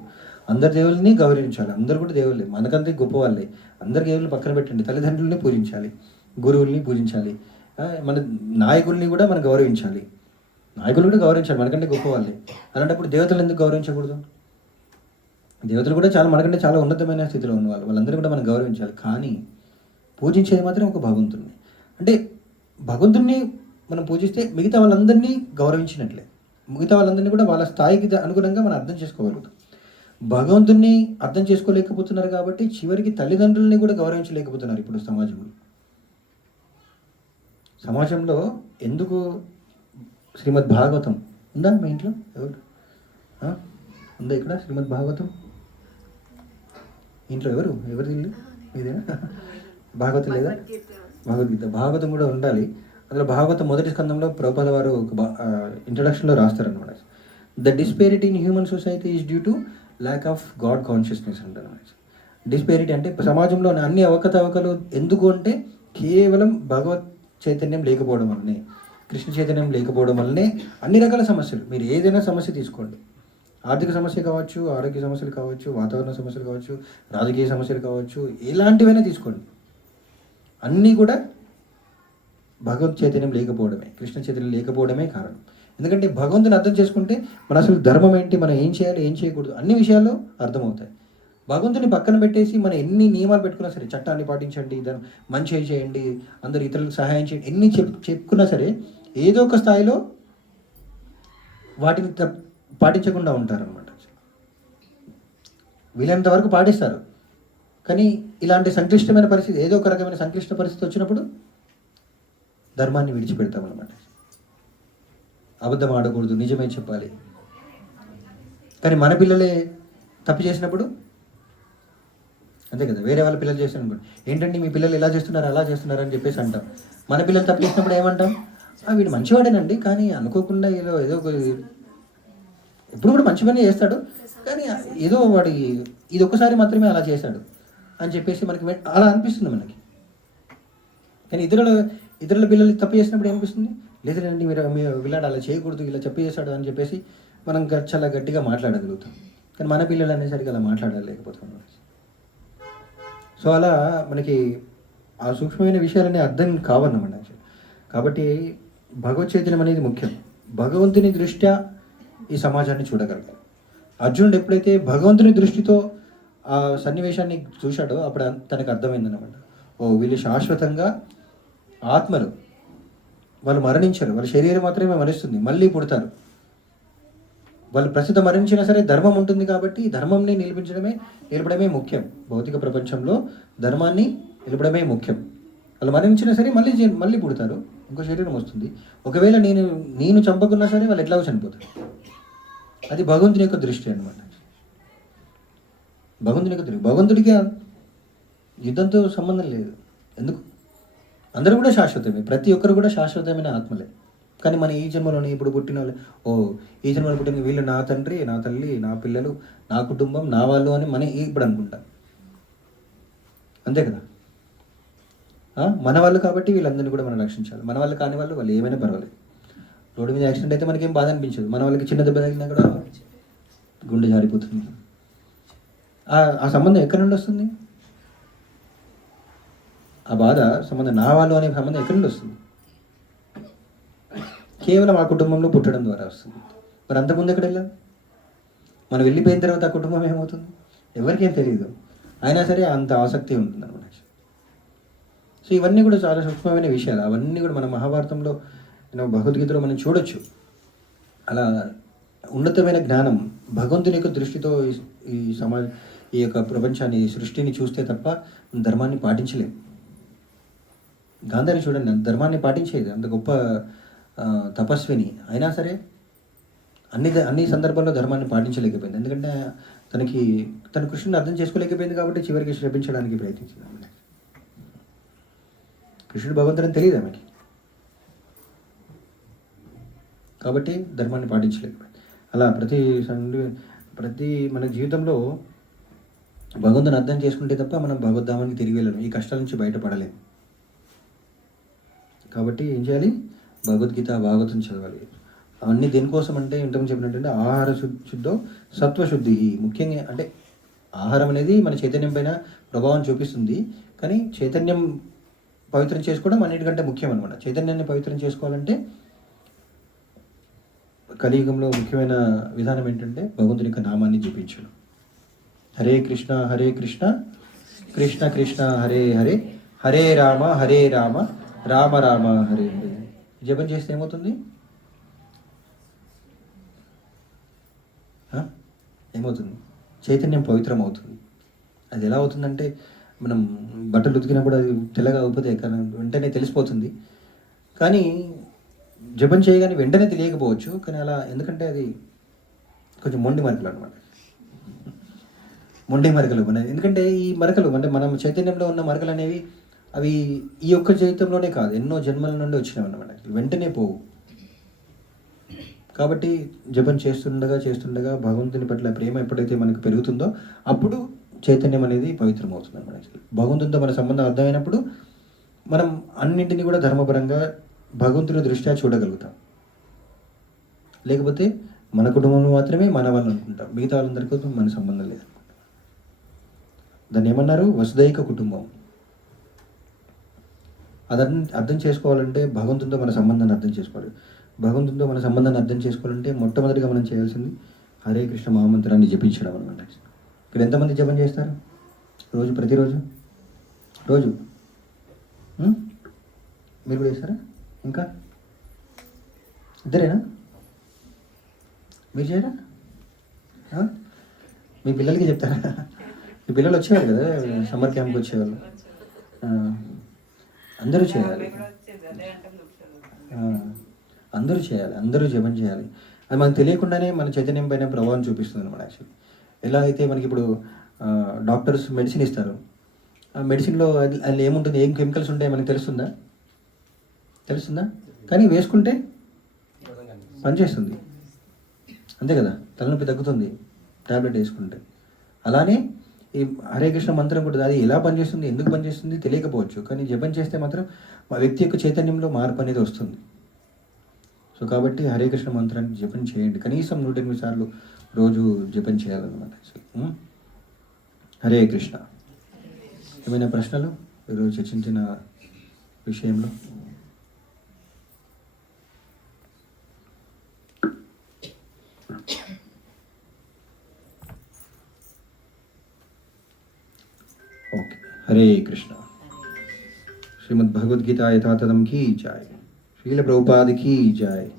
అందరి దేవుల్ని గౌరవించాలి, అందరు కూడా దేవుళ్ళే, మనకంతే గొప్ప వాళ్ళే. అందరి దేవుళ్ళని పక్కన పెట్టండి, తల్లిదండ్రులని పూజించాలి, గురువుల్ని పూజించాలి, మన నాయకుల్ని కూడా మనం గౌరవించాలి. నాయకులు కూడా గౌరవించాలి, మనకంటే గొప్ప వాళ్ళే. అలాంటప్పుడు దేవతలు ఎందుకు గౌరవించకూడదు? దేవతలు కూడా మనకంటే చాలా ఉన్నతమైన స్థితిలో ఉన్న వాళ్ళందరూ కూడా మనం గౌరవించాలి. కానీ పూజించేది మాత్రం ఒక భగవంతుడిని. అంటే భగవంతుడిని మనం పూజిస్తే మిగతా వాళ్ళందరినీ గౌరవించినట్లే, మిగతా వాళ్ళందరినీ కూడా వాళ్ళ స్థాయికి అనుగుణంగా మనం అర్థం చేసుకోగలుగుతాం. భగవంతుడిని అర్థం చేసుకోలేకపోతున్నారు కాబట్టి చివరికి తల్లిదండ్రులని కూడా గౌరవించలేకపోతున్నారు. ఇప్పుడు సమాజంలో ఎందుకు శ్రీమద్ భాగవతం ఉందా మీ ఇంట్లో? ఎవరు ఉందా ఇక్కడ శ్రీమద్ భాగవతం? ఇంట్లో ఎవరు ఇల్లు మీదేనా? భాగవతం లేదా? భగవద్గీత. భాగవతం కూడా ఉండాలి. అందులో భాగవతం మొదటి స్కందంలో ప్రభుపాద వారు ఒక ఇంట్రడక్షన్లో రాస్తారనమాట. The disparity in human society is due to lack of God consciousness అంటారు. డిస్పేరిటీ అంటే సమాజంలో అన్ని అవకతవకలు ఎందుకు అంటే కేవలం భగవత్ చైతన్యం లేకపోవడం వల్లనే, కృష్ణ చైతన్యం లేకపోవడం వల్లనే అన్ని రకాల సమస్యలు. మీరు ఏదైనా సమస్య తీసుకోండి, ఆర్థిక సమస్య కావచ్చు, ఆరోగ్య సమస్యలు కావచ్చు, వాతావరణ సమస్యలు కావచ్చు, రాజకీయ సమస్యలు కావచ్చు, ఎలాంటివైనా తీసుకోండి, అన్నీ కూడా భగవత్ చైతన్యం లేకపోవడమే, కృష్ణ చైతన్యం లేకపోవడమే కారణం. ఎందుకంటే భగవంతుని అర్థం చేసుకుంటే మన అసలు ధర్మం ఏంటి, మనం ఏం చేయాలి, ఏం చేయకూడదు, అన్ని విషయాల్లో అర్థమవుతాయి. భగవంతుని పక్కన పెట్టేసి మనం ఎన్ని నియమాలు పెట్టుకున్నా సరే, చట్టాన్ని పాటించండి, మంచి చేయండి, అందరు ఇతరులకు సహాయం చేయండి, ఎన్ని చెప్పుకున్నా సరే ఏదో ఒక స్థాయిలో వాటిని పాటించకుండా ఉంటారనమాట. వీలైనంత వరకు పాటిస్తారు, కానీ ఇలాంటి సంక్లిష్టమైన పరిస్థితి, ఏదో ఒక రకమైన సంక్లిష్ట పరిస్థితి వచ్చినప్పుడు ధర్మాన్ని విడిచిపెడతాం అనమాట. అబద్ధం ఆడకూడదు, నిజమే చెప్పాలి. కానీ మన పిల్లలే తప్పు చేసినప్పుడు అంతే కదా, వేరే వాళ్ళ పిల్లలు చేసినప్పుడు ఏంటంటే మీ పిల్లలు ఎలా చేస్తున్నారు అలా చేస్తున్నారు అని చెప్పేసి అంటాం. మన పిల్లలు తప్పు చేసినప్పుడు ఏమంటాం, వీడు మంచివాడేనండి కానీ అనుకోకుండా ఏదో ఏదో ఎప్పుడు కూడా మంచి పని చేస్తాడు కానీ ఏదో వాడి ఇది ఒక్కసారి మాత్రమే అలా చేశాడు అని చెప్పేసి మనకి అలా అనిపిస్తుంది మనకి. కానీ ఇతరుల పిల్లలు తప్పు చేసినప్పుడు ఏమనిపిస్తుంది, లేదండి మీరు మీ పిల్లాడు అలా చేయకూడదు ఇలా చెప్పు చేశాడు అని చెప్పేసి మనం చాలా గట్టిగా మాట్లాడగలుగుతాం. కానీ మన పిల్లలు అనేసరికి అలా మాట్లాడలేకపోతున్నాం. సో అలా మనకి ఆ సూక్ష్మమైన విషయాలన్నీ అర్థం కావన్నమాట. కాబట్టి భగవత్ చైతన్యం అనేది ముఖ్యం. భగవంతుని దృష్ట్యా ఈ సమాజాన్ని చూడగలగాలి. అర్జునుడు ఎప్పుడైతే భగవంతుని దృష్టితో ఆ సన్నివేశాన్ని చూశాడో అప్పుడు తనకు అర్థమైందన్నమాట, వీళ్ళు శాశ్వతంగా ఆత్మలు, వాళ్ళు మరణించరు, వాళ్ళ శరీరం మాత్రమే మరణిస్తుంది, మళ్ళీ పుడతారు. వాళ్ళు ప్రస్తుతం మరణించినా సరే ధర్మం ఉంటుంది కాబట్టి ధర్మంని నిలపడమే ముఖ్యం. భౌతిక ప్రపంచంలో ధర్మాన్ని నిలపడమే ముఖ్యం. వాళ్ళు మరణించినా సరే మళ్ళీ పుడతారు, ఇంకో శరీరం వస్తుంది. ఒకవేళ నేను చంపకున్నా సరే వాళ్ళు ఎట్లాగో చనిపోతారు. అది భగవంతుని యొక్క దృష్టి అన్నమాట. భగవంతుడికి యుద్ధంతో సంబంధం లేదు. ఎందుకు, అందరూ కూడా శాశ్వతమే, ప్రతి ఒక్కరు కూడా శాశ్వతమైన ఆత్మలే. కానీ మన ఈ జన్మలోనే ఇప్పుడు పుట్టిన వాళ్ళు, ఈ జన్మలో పుట్టిన వీళ్ళు నా తండ్రి, నా తల్లి, నా పిల్లలు, నా కుటుంబం, నా వాళ్ళు అని మనం ఇప్పుడు అనుకుంటాం. అంతే కదా, మన వాళ్ళు కాబట్టి వీళ్ళందరినీ కూడా మనం రక్షించాలి. మన వాళ్ళు కాని వాళ్ళు ఏమైనా పర్వాలేదు. రోడ్డు మీద యాక్సిడెంట్ అయితే మనకేం బాధ అనిపించదు, మన వాళ్ళకి చిన్న దెబ్బ తగిలినా కూడా గుండె జారిపోతుంది. ఆ సంబంధం ఎక్కడి నుండి వస్తుంది, ఆ బాధ సంబంధం, నా వాళ్ళు అనే సంబంధం ఎక్కడి నుండి వస్తుంది? కేవలం ఆ కుటుంబంలో పుట్టడం ద్వారా వస్తుంది. మరి అంతకుముందు ఎక్కడ వెళ్ళాం? మనం వెళ్ళిపోయిన తర్వాత ఆ కుటుంబం ఏమవుతుంది ఎవరికేం తెలియదు, అయినా సరే అంత ఆసక్తి ఉంటుంది అనమాట. సో ఇవన్నీ కూడా చాలా సూక్ష్మమైన విషయాలు. అవన్నీ కూడా మన మహాభారతంలో, భగవద్గీతలో మనం చూడొచ్చు. అలా ఉన్నతమైన జ్ఞానం భగవంతుని యొక్క దృష్టితో ఈ యొక్క ప్రపంచాన్ని, ఈ సృష్టిని చూస్తే తప్ప ధర్మాన్ని పాటించలేం. గాంధారి చూడండి, ధర్మాన్ని పాటించేది, అంత గొప్ప తపస్విని, అయినా సరే అన్ని సందర్భాల్లో ధర్మాన్ని పాటించలేకపోయింది. ఎందుకంటే తన కృష్ణుని అర్థం చేసుకోలేకపోయింది కాబట్టి చివరికి శ్రపించడానికి ప్రయత్నించింది. కృష్ణుడు భగవంతుని తెలియదు ఆమెకి, కాబట్టి ధర్మాన్ని పాటించలేకపోయింది. అలా ప్రతి మన జీవితంలో భగవంతుని అర్థం చేసుకుంటే తప్ప మనం భగవద్ధామానికి తిరిగి వెళ్ళలేము, ఈ కష్టాల నుంచి బయటపడలేము. కాబట్టి ఏం చేయాలి, భగవద్గీత భాగవతం చదవాలి. అవన్నీ దేనికోసం అంటే ఇంతకు చెప్పినట్టు ఆహార శుద్ధో సత్వశుద్ధి. ముఖ్యంగా అంటే ఆహారం అనేది మన చైతన్యం పైన ప్రభావం చూపిస్తుంది, కానీ చైతన్యం పవిత్రం చేసుకోవడం అన్నిటికంటే ముఖ్యం అనమాట. చైతన్యాన్ని పవిత్రం చేసుకోవాలంటే కలియుగంలో ముఖ్యమైన విధానం ఏంటంటే భగవంతుని యొక్క నామాన్ని జపించడం. హరే కృష్ణ కృష్ణ కృష్ణ హరే హరే, హరే రామ రామ రామ హరే హరే. జపం చేస్తే ఏమవుతుంది, ఏమవుతుంది? చైతన్యం పవిత్రం అవుతుంది. అది ఎలా అవుతుందంటే మనం బట్టలు ఉతికినా కూడా అది తెల్లగా అయిపోతే వెంటనే తెలిసిపోతుంది. కానీ జపం చేయగానే వెంటనే తెలియకపోవచ్చు, కానీ అలా ఎందుకంటే అది కొంచెం మొండి మరకలు అనమాట. మొండి మరకలు ఎందుకంటే ఈ మరకలు అంటే మనం చైతన్యంలో ఉన్న మరకలు అనేవి అవి ఈ ఒక్క జీవితంలోనే కాదు, ఎన్నో జన్మల నుండి వచ్చినవి అన్నమాట, వెంటనే పోవు. కాబట్టి జపం చేస్తుండగా భగవంతుని పట్ల ప్రేమ ఎప్పుడైతే మనకు పెరుగుతుందో అప్పుడు చైతన్యం అనేది పవిత్రం అవుతుంది అన్నమాట. భగవంతునితో మన సంబంధం అర్థమైనప్పుడు మనం అన్నింటినీ కూడా ధర్మపరంగా భగవంతుని దృష్ట్యా చూడగలుగుతాం. లేకపోతే మన కుటుంబంలో మాత్రమే మన వాళ్ళు అనుకుంటాం, మిగతా వాళ్ళందరికీ మన సంబంధం లేదు. దాన్ని ఏమన్నారు, వసుదైక కుటుంబం. అది అర్థం చేసుకోవాలంటే భగవంతునితో మన సంబంధాన్ని అర్థం చేసుకోవాలి. భగవంతునితో మన సంబంధాన్ని అర్థం చేసుకోవాలంటే మొట్టమొదటిగా మనం చేయాల్సింది హరే కృష్ణ మహామంత్రాన్ని జపించడం అనమాట. ఇక్కడ ఎంతమంది జపం చేస్తారు ప్రతిరోజు? మీరు కూడా చేస్తారా? ఇంకా ఇద్దరేనా? మీరు చేయరా? మీ పిల్లలకి చెప్తారా? మీ పిల్లలు వచ్చేవాళ్ళు కదా సమ్మర్ క్యాంప్కి వచ్చేవాళ్ళు, అందరూ చేయాలి. అందరూ చేయాలి, అందరూ జపం చేయాలి. అది మనకు తెలియకుండానే మన చైతన్యం పైన ప్రభావం చూపిస్తుంది అనమాట. యాక్చువల్లీ ఎలా అయితే మనకి ఇప్పుడు డాక్టర్స్ మెడిసిన్ ఇస్తారు, ఆ మెడిసిన్లో అది ఏముంటుంది, ఏం కెమికల్స్ ఉంటాయి మనకి తెలుస్తుందా? కానీ వేసుకుంటే పనిచేస్తుంది, అంతే కదా, తలనొప్పి తగ్గుతుంది ట్యాబ్లెట్ వేసుకుంటే. అలానే ఈ హరే కృష్ణ మంత్రం కూడా అది ఎలా పనిచేస్తుంది, ఎందుకు పనిచేస్తుంది తెలియకపోవచ్చు, కానీ జపం చేస్తే మాత్రం ఆ వ్యక్తి యొక్క చైతన్యంలో మార్పు అనేది వస్తుంది. సో కాబట్టి హరే కృష్ణ మంత్రాన్ని జపం చేయండి, కనీసం 108 సార్లు రోజు జపం చేయాలన్నమాట. హరే కృష్ణ. ఏమైనా ప్రశ్నలు ఈరోజు చర్చించిన విషయంలో? ఓకే, హరే కృష్ణ. శ్రీమద్ భగవద్గీత యథాతథం కీ జాయ్. శ్రీల ప్రభుపాద కీ జాయ్.